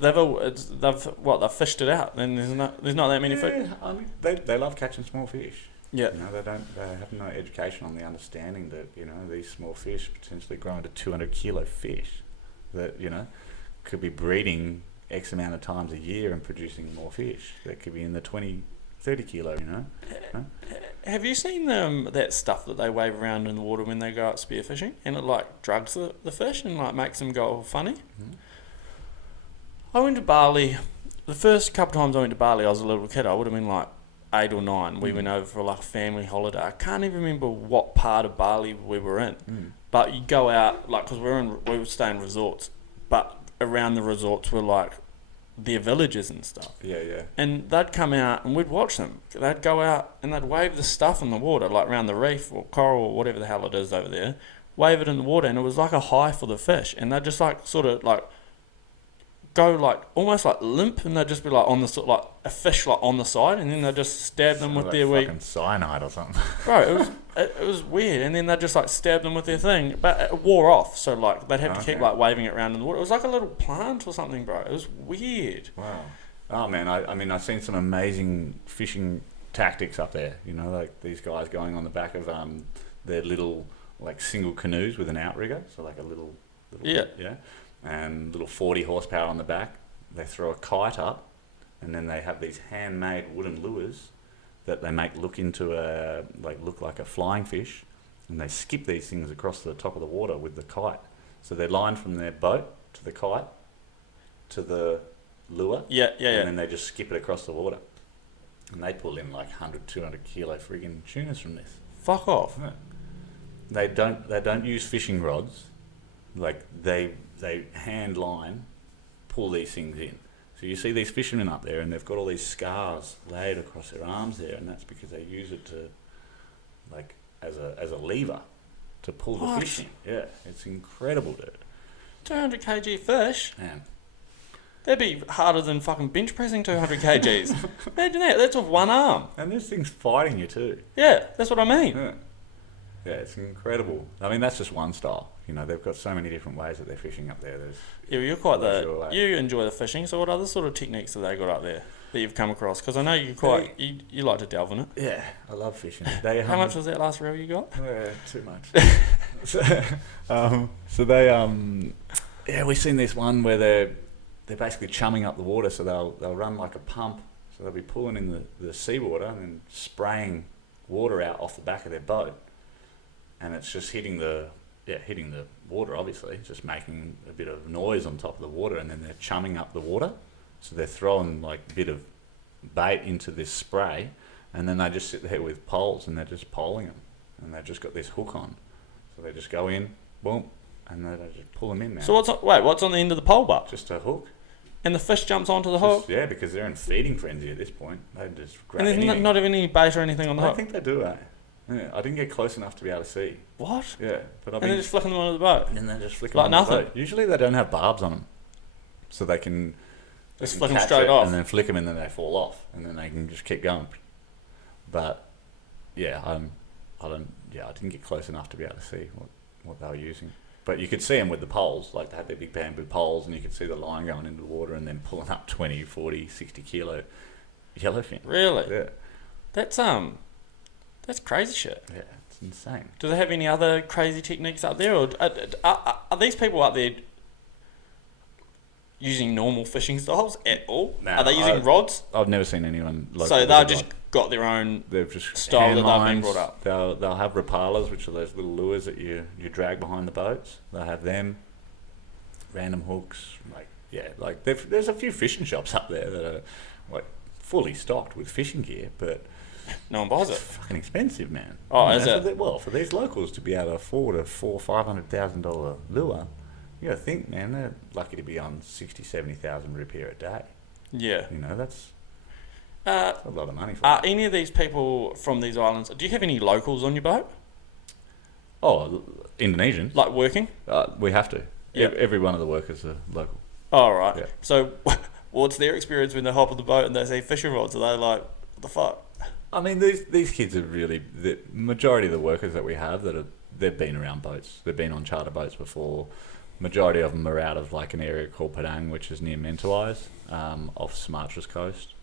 they've fished it out, and there's not that many fish. I mean, they love catching small fish. Yeah. They have no education on the understanding that these small fish potentially grow into 200 kilo fish that could be breeding X amount of times a year and producing more fish that could be in the 20-30 kilo. Have you seen that stuff that they wave around in the water when they go out spearfishing, and it drugs the fish and makes them go all funny? Mm-hmm. I went to Bali. The first couple times I went to Bali, I was a little kid. I would have been 8 or 9. We went over for like a family holiday. I can't even remember what part of Bali we were in. But you go out, like, because we were staying resorts, but around the resorts were like their villages and stuff. Yeah, yeah. And they'd come out and we'd watch them. They'd go out and they'd wave the stuff in the water, like around the reef or coral or whatever the hell it is over there. Wave it in the water, and it was like a high for the fish. And they'd just like sort of like go like almost like limp, and they'd just be like on the like a fish like on the side, and then they'd just stab them with like their wee fucking cyanide or something. Bro, it was weird, and then they'd just like stab them with their thing, but it wore off. So like they'd have to keep like waving it around in the water. It was like a little plant or something, bro. It was weird. Wow. Oh man, I mean I've seen some amazing fishing tactics up there. You know, like these guys going on the back of their little like single canoes with an outrigger, so like a little Yeah. and little 40 horsepower on the back. They throw a kite up, and then they have these handmade wooden lures that they make look like a flying fish, and they skip these things across the top of the water with the kite. So they're lined from their boat to the kite to the lure, Yeah. and then they just skip it across the water, and they pull in like 100, 200 kilo friggin' tunas from this. Fuck off. Yeah. They don't use fishing rods, like they hand line pull these things in. So you see these fishermen up there, and they've got all these scars laid across their arms there, and that's because they use it to like as a lever to pull the fish in. Yeah, it's incredible, dude. 200 kg fish? Man. That'd be harder than fucking bench pressing 200 kgs. Imagine that. That's with one arm. And this thing's fighting you too. Yeah, that's what I mean. Yeah, it's incredible. I mean, that's just one style. You know, they've got so many different ways that they're fishing up there. Yeah, you're quite you enjoy the fishing. So what other sort of techniques have they got up there that you've come across? Because I know you like to delve in it. Yeah, I love fishing. How much was that last reel you got? Too much. So they we've seen this one where they're basically chumming up the water. So they'll run like a pump. So they'll be pulling in the seawater and then spraying water out off the back of their boat. And it's just hitting the water, obviously. It's just making a bit of noise on top of the water, and then they're chumming up the water. So they're throwing like a bit of bait into this spray, and then they just sit there with poles, and they're just poling them. And they've just got this hook on. So they just go in, boom, and they just pull them in now. So what's on the end of the pole bar? Just a hook. And the fish jumps onto the hook? Yeah, because they're in feeding frenzy at this point. They just grab and there's anything. not even any bait or anything on the hook? I think they do, eh? Yeah, I didn't get close enough to be able to see. What? Yeah, but and they're just flicking them onto the boat? And then they just flick them like on nothing? the boat. Usually they don't have barbs on them. So they can just flick them straight off. And then flick them, and then they fall off. And then they can just keep going. But, yeah, I didn't get close enough to be able to see what they were using. But you could see them with the poles. Like, they had their big bamboo poles, and you could see the line going into the water and then pulling up 20, 40, 60 kilo yellowfin. Really? Yeah. That's crazy shit. Yeah, it's insane. Do they have any other crazy techniques up there, or are these people up there using normal fishing styles at all? No, are they using rods? I've never seen anyone like. So they've just got their own style that they've been brought up. They'll have rapalas, which are those little lures that you drag behind the boats. They'll have them, random hooks. There's a few fishing shops up there that are like fully stocked with fishing gear, but no one buys it. It's fucking expensive, man. Oh, is it? For these locals to be able to afford a $500,000 lure, you got to think, man, they're lucky to be on 70,000 rupiah a day. Yeah. You know, that's a lot of money for Are any of these people from these islands, do you have any locals on your boat? Oh, Indonesian? Like working? We have to. Yeah. Every one of the workers are local. Oh, right. Yeah. So what's their experience when they hop on the boat and they see fishing rods? Are they like, what the fuck? I mean, these kids are really, the majority of the workers that we have they've been around boats. They've been on charter boats before. Majority of them are out of like an area called Padang, which is near Mentawais, off Sumatra's coast,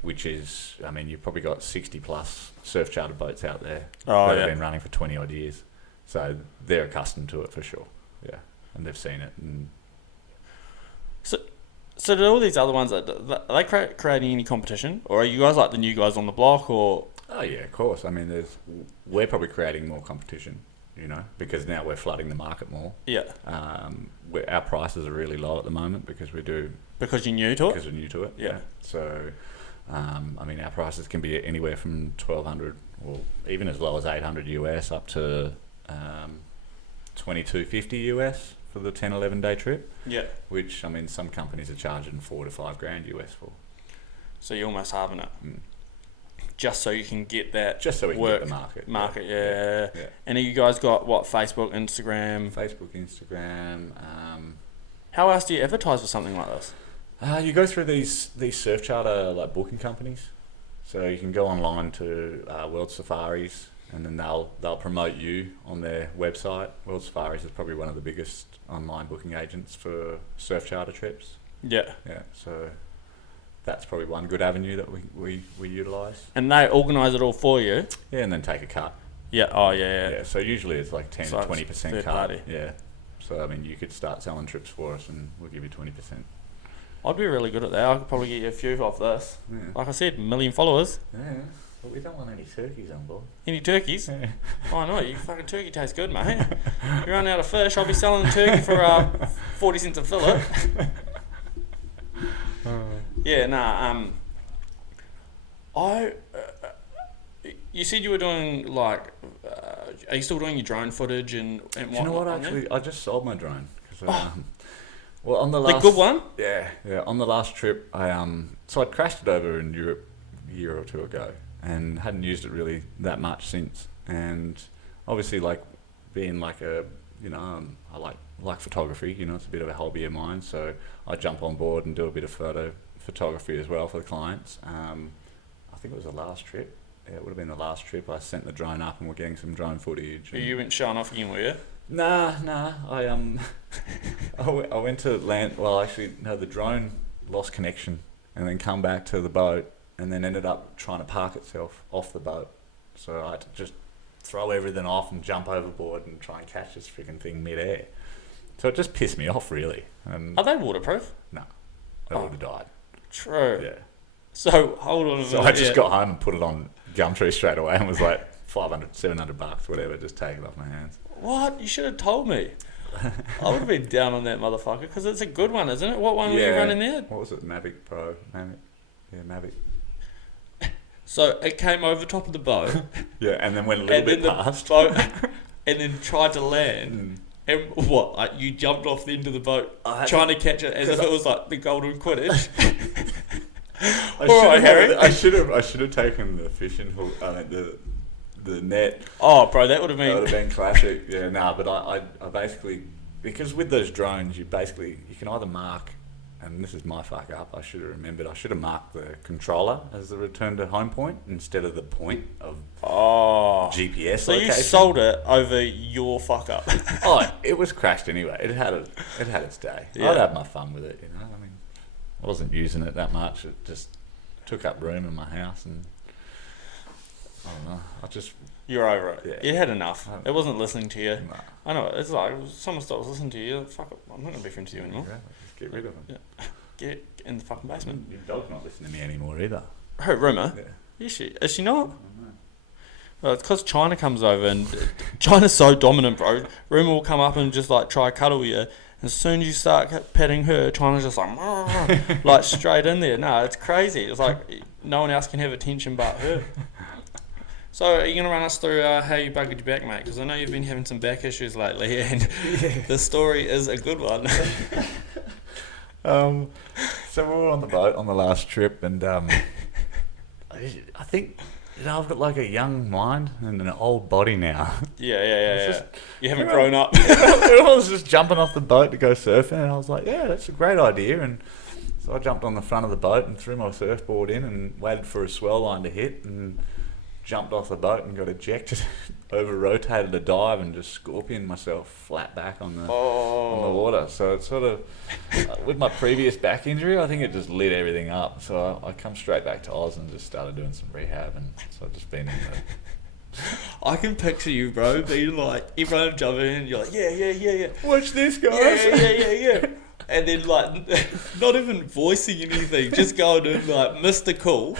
which is, I mean, you've probably got 60 plus surf charter boats out there that have been running for 20 odd years. So they're accustomed to it for sure. Yeah. And they've seen it. And So do all these other ones, are they creating any competition? Or are you guys like the new guys on the block? Or? Oh yeah, of course. I mean, we're probably creating more competition, you know, because now we're flooding the market more. Yeah. Our prices are really low at the moment because we do... Because you're new to it? Because we're new to it, yeah. So I mean, our prices can be anywhere from 1,200 or even as low as 800 US up to 2250 US for the 10-11 day trip. Yeah. Which, I mean, some companies are charging $4 to $5 US for. So you're almost halving it. Mm. Just so you can get that. Just so we can work get the market. Market, yeah. Yeah. And you guys got what? Facebook, Instagram. Instagram. How else do you advertise for something like this? You go through these surf charter like booking companies. So you can go online to World Safaris, and then they'll promote you on their website. World Safaris is probably one of the biggest online booking agents for surf charter trips. Yeah. Yeah. So that's probably one good avenue that we utilise. And they organise it all for you. Yeah, and then take a cut. Yeah. Oh yeah. Yeah. So usually it's like 10 So to 20% third cut. party. Yeah. So I mean, you could start selling trips for us, and we'll give you 20%. I'd be really good at that. I could probably get you a few off this. Yeah. Like I said, 1 million followers. Yeah. But we don't want any turkeys on board. Any turkeys? Yeah. Oh no, you fucking turkey tastes good, mate. You run out of fish, I'll be selling the turkey for 40 cents a fillet. Yeah, nah. You said you were doing like. Are you still doing your drone footage and Do whatnot? you know what? on there? Actually, I just sold my drone. Well, on the The last good one? Yeah. On the last trip, so I'd crashed it over in Europe a year or two ago, and hadn't used it really that much since. And obviously, like being like I like photography. You know, it's a bit of a hobby of mine. So I jump on board and do a bit of photography as well for the clients. I think it was the last trip. Yeah, it would have been the last trip. I sent the drone up, and we're getting some drone footage. You went showing off again, were you? Nah. I went to land. Well, actually, no. The drone lost connection, and then come back to the boat, and then ended up trying to park itself off the boat. So I had to just throw everything off and jump overboard and try and catch this freaking thing mid-air. So it just pissed me off, really. And Are they waterproof? no, they would have died. True. Yeah. So hold on a minute. So I just got home and put it on Gumtree straight away, and was like $500, $700, whatever. Just take it off my hands. What? You should have told me. I would have been down on that motherfucker because it's a good one, isn't it? What one were you running there? What was it? Mavic Pro. Mavic. So it came over top of the boat. Yeah, and then went a little bit past. Boat, and then tried to land. Mm. And what? Like you jumped off the end of the boat trying to catch it as if it was like the golden Quidditch. I should have taken the fishing hook, the net. Oh, bro, that would have That would been. have been classic. Yeah, but I basically, because with those drones, you can either mark, and this is my fuck up. I should have remembered. I should have marked the controller as the return to home point instead of the point of GPS. So location. you sold it over your fuck up. Oh, it was crashed anyway. It had its day. Yeah. I'd have my fun with it, you know. I mean, I wasn't using it that much. It just took up room in my house, and I don't know. You're over it. Yeah. You had enough. It wasn't listening to you. Nah. I know. It's like someone stops listening to you. Fuck it. I'm not gonna be friends with you anymore. Exactly. Just get rid of them. Yeah. Get in the fucking basement. Your dog's not listening to me anymore either. Her Rima. Yeah. Is she not? Well, it's because China comes over and China's so dominant, bro. Rima will come up and just like try cuddle you. As soon as you start petting her, China's just like, like straight in there. No, it's crazy. It's like no one else can have attention but her. So are you going to run us through how you buggered your back, mate? Because I know you've been having some back issues lately, and the story is a good one. So we were on the boat on the last trip, and I think I've got like a young mind and an old body now. Yeah. You haven't grown up. Everyone was just jumping off the boat to go surfing, and I was like, yeah, that's a great idea. And so I jumped on the front of the boat and threw my surfboard in and waited for a swell line to hit, and jumped off the boat and got ejected, over-rotated a dive, and just scorpioned myself flat back on the water. So it's sort of, with my previous back injury, I think it just lit everything up. So I come straight back to Oz and just started doing some rehab, and so I've just been in the... I can picture you, bro, being like, everyone jumping in, and you're like, yeah. Watch this, guys! Yeah. And then like, not even voicing anything, just going in like, Mr. Cool,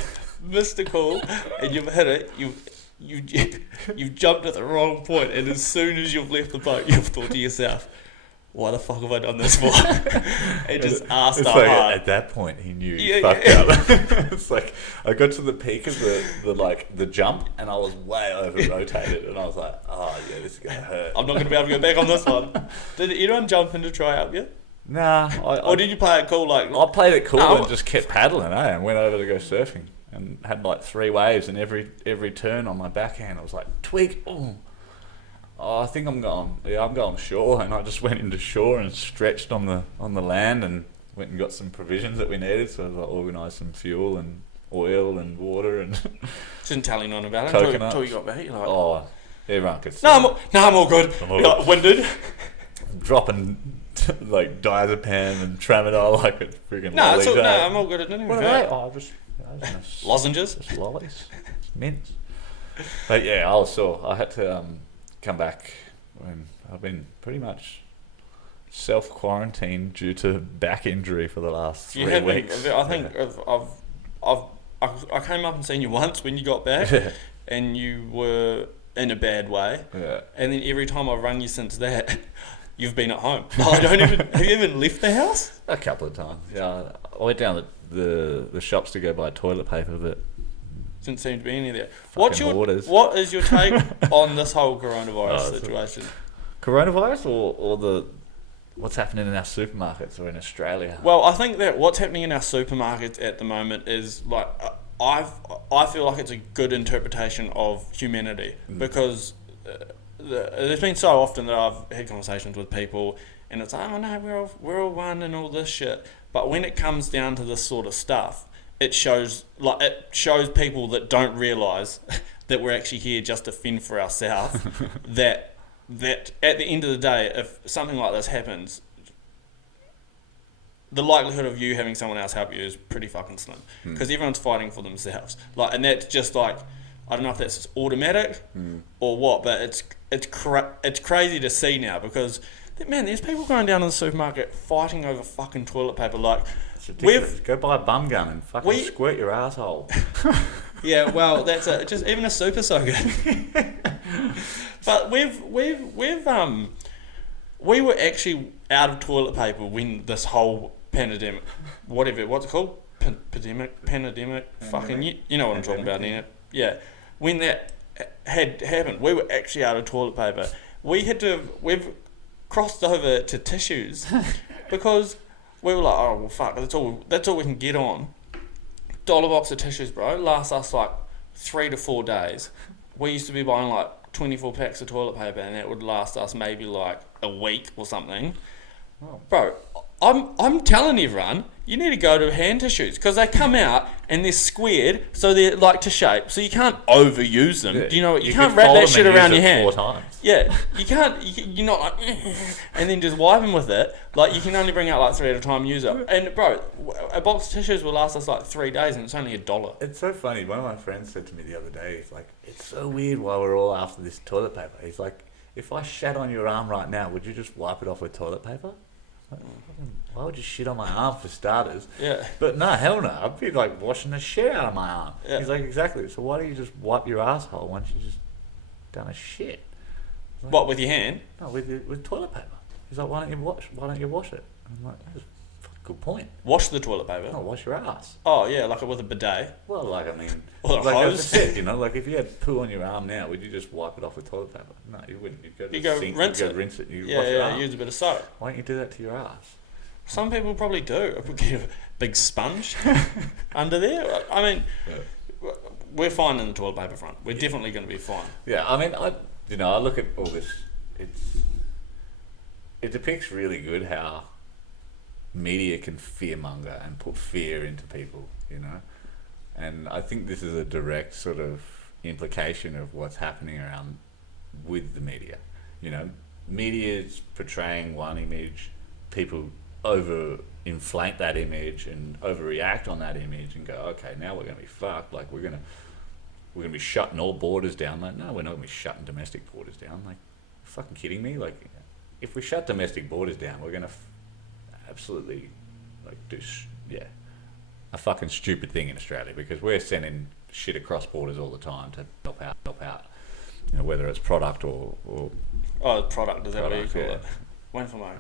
and you've hit it, you've jumped at the wrong point, and as soon as you've left the boat, you've thought to yourself, why the fuck have I done this for? It just asked It's our like heart. at that point he knew he Yeah, fucked yeah. up. It's like I got to the peak of the jump and I was way over rotated and I was like, oh yeah, this is gonna hurt. I'm not going to be able to go back on this one. Did anyone jump in to try help you? Nah, Or did you play it cool? Like, I played it cool No. and just kept paddling, and went over to go surfing and had like 3 waves, and every turn on my backhand I was like, tweak, oh, I think I'm going shore, and I just went into shore and stretched on the land and went and got some provisions that we needed, so I organised some fuel and oil and water and didn't tell anyone about it coconuts. until you got back. You're like, Oh, everyone could see. no, I'm all good. I'm all You're like, winded. dropping like diazepam and tramadol like it's freaking No, lollies. I'm all good. It didn't even What are they? hurt. Oh, just Lozenges. just lollies, just mints. But yeah, I was sore. I had to come back when I've been pretty much self-quarantined due to back injury for the last 3 weeks. I think I came up and seen you once when you got back, and you were in a bad way. Yeah. And then every time I've run you since that, you've been at home. Have you even left the house? A couple of times. Yeah, I went down the shops to go buy toilet paper, but Didn't seem to be any there. Fucking hoarders. What is your take on this whole coronavirus situation? coronavirus or what's happening in our supermarkets or in Australia? Well, I think that what's happening in our supermarkets at the moment is like I feel like it's a good interpretation of humanity because there's been so often that I've had conversations with people and it's like, oh no, we're all one and all this shit. But when it comes down to this sort of stuff, it shows people that don't realise that we're actually here just to fend for ourselves. that at the end of the day, if something like this happens, the likelihood of you having someone else help you is pretty fucking slim because everyone's fighting for themselves. And that's just like, I don't know if that's automatic or what, but it's crazy to see now because man, there's people going down to the supermarket fighting over fucking toilet paper. Like, Go buy a bum gun and fucking squirt your asshole. yeah, well, that's just even a super soaker. But we were actually out of toilet paper when this whole pandemic, what's it called? Pandemic, fucking, you know what I'm talking about, innit? Yeah. When that had happened, we were actually out of toilet paper. We've crossed over to tissues because we were like, oh well, fuck, that's all we can get on. $1 box of tissues, bro, lasts us like 3 to 4 days. We used to be buying like 24 packs of toilet paper, and that would last us maybe like a week or something. Oh. Bro, I'm telling everyone, you need to go to hand tissues because they come out and they're squared, so they're like to shape. So you can't overuse them. Yeah, Do you know what? You could can't wrap fold that them shit and around use your it hand. 4 times. Yeah, you can't. You're not like, and then just wipe them with it. Like you can only bring out like 3 at a time. Use it. And bro, a box of tissues will last us like 3 days, and it's only $1. It's so funny. One of my friends said to me the other day, he's like, it's so weird why we're all after this toilet paper. He's like, if I shat on your arm right now, would you just wipe it off with toilet paper? Like, why would you shit on my arm for starters? Yeah. But no, hell no. I'd be like washing the shit out of my arm. Yeah. He's like, exactly. So why don't you just wipe your asshole once you just done a shit? Like, What, with your hand? No, with toilet paper. He's like, why don't you wash it? And I'm like, that's a fucking good point. Wash the toilet paper. No, wash your ass. Oh yeah, like with a bidet. Well, like, I mean, Or a like I hose. just said, you know, like if you had poo on your arm now, would you just wipe it off with toilet paper? No, you wouldn't. You'd go to You the go sink, rinse you'd it. go rinse it, and you Yeah, wash your arm. use a bit of soap. Why don't you do that to your ass? Some people probably do. If we get a big sponge under there. I mean, we're fine in the toilet paper front. We're definitely going to be fine. Yeah, I mean, I look at all this. It depicts really good how media can fearmonger and put fear into people, you know. And I think this is a direct sort of implication of what's happening around with the media. You know, media is portraying one image, people over-inflate that image and overreact on that image and go, okay, now we're going to be fucked. Like, we're going to be shutting all borders down. Like, no, we're not going to be shutting domestic borders down. Like, you fucking kidding me? Like, if we shut domestic borders down, we're going to absolutely, like, do, a fucking stupid thing in Australia because we're sending shit across borders all the time to help out. You know, whether it's product or Oh, product, is that what you call yeah. it? Waiting for my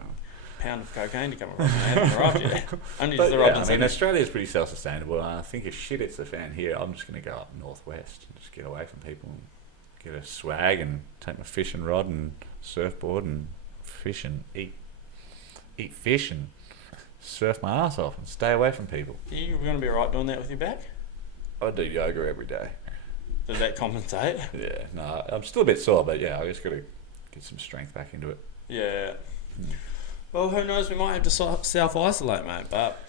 pound of cocaine to come around. I haven't arrived yet. Only But just arrived in I mean, Sydney. Australia's pretty self-sustainable. I think if shit hits the fan here, I'm just going to go up northwest and just get away from people and get a swag and take my fishing rod and surfboard and fish and eat fish and surf my ass off and stay away from people. You going to be alright doing that with your back? I do yoga every day. Does that compensate? Yeah, no, I'm still a bit sore, but yeah, I just got to get some strength back into it. Yeah. Well, who knows? We might have to self-isolate, mate. But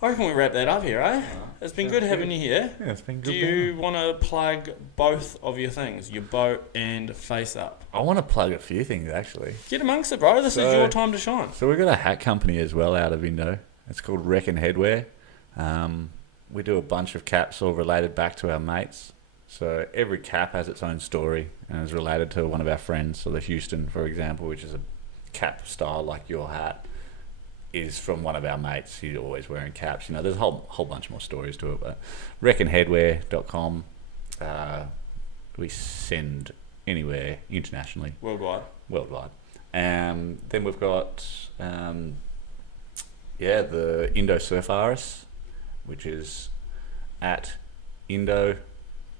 I reckon we wrap that up here, eh? It's been good having you here. Yeah, it's been good. Do you want to plug both of your things, your boat and Face Up? I want to plug a few things, actually. Get amongst it, bro. This is your time to shine. So we've got a hat company as well out of Indo. It's called Regan Headware. We do a bunch of caps all related back to our mates. So every cap has its own story and is related to one of our friends. So the Houston, for example, which is a cap style like your hat, is from one of our mates. He's always wearing caps. You know, there's a whole bunch more stories to it. But reckonheadwear.com. We send anywhere internationally. Worldwide. Then we've got the Indo Surf Aris, which is at Indo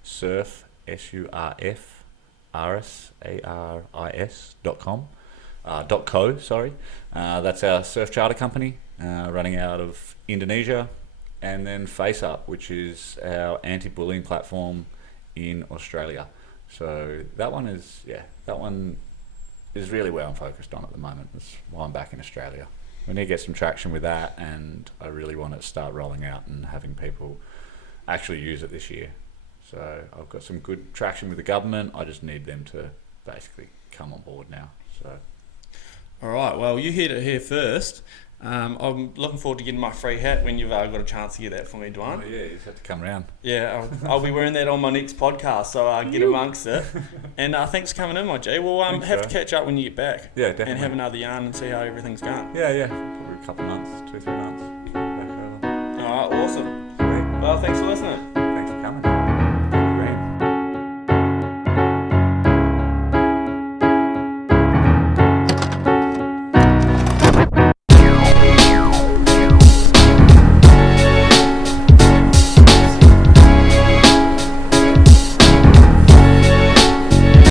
Surf SURF Aris ARIS.com. .co, sorry. That's our surf charter company running out of Indonesia. And then Face Up, which is our anti-bullying platform in Australia. So that one is really where I'm focused on at the moment. That's why I'm back in Australia. We need to get some traction with that, and I really want to start rolling out and having people actually use it this year. So I've got some good traction with the government. I just need them to basically come on board now. So. All right. Well, you heard it here first. I'm looking forward to getting my free hat when you've got a chance to get that for me, Duane. Oh, yeah, you just have to come round. Yeah, I'll be wearing that on my next podcast, so get amongst it. And thanks for coming in, my G. We'll have to catch up when you get back. Yeah, definitely. And have another yarn and see how everything's going. Yeah. Probably a couple months, 2-3 months. Back over. All right, awesome. Great. Well, thanks for listening.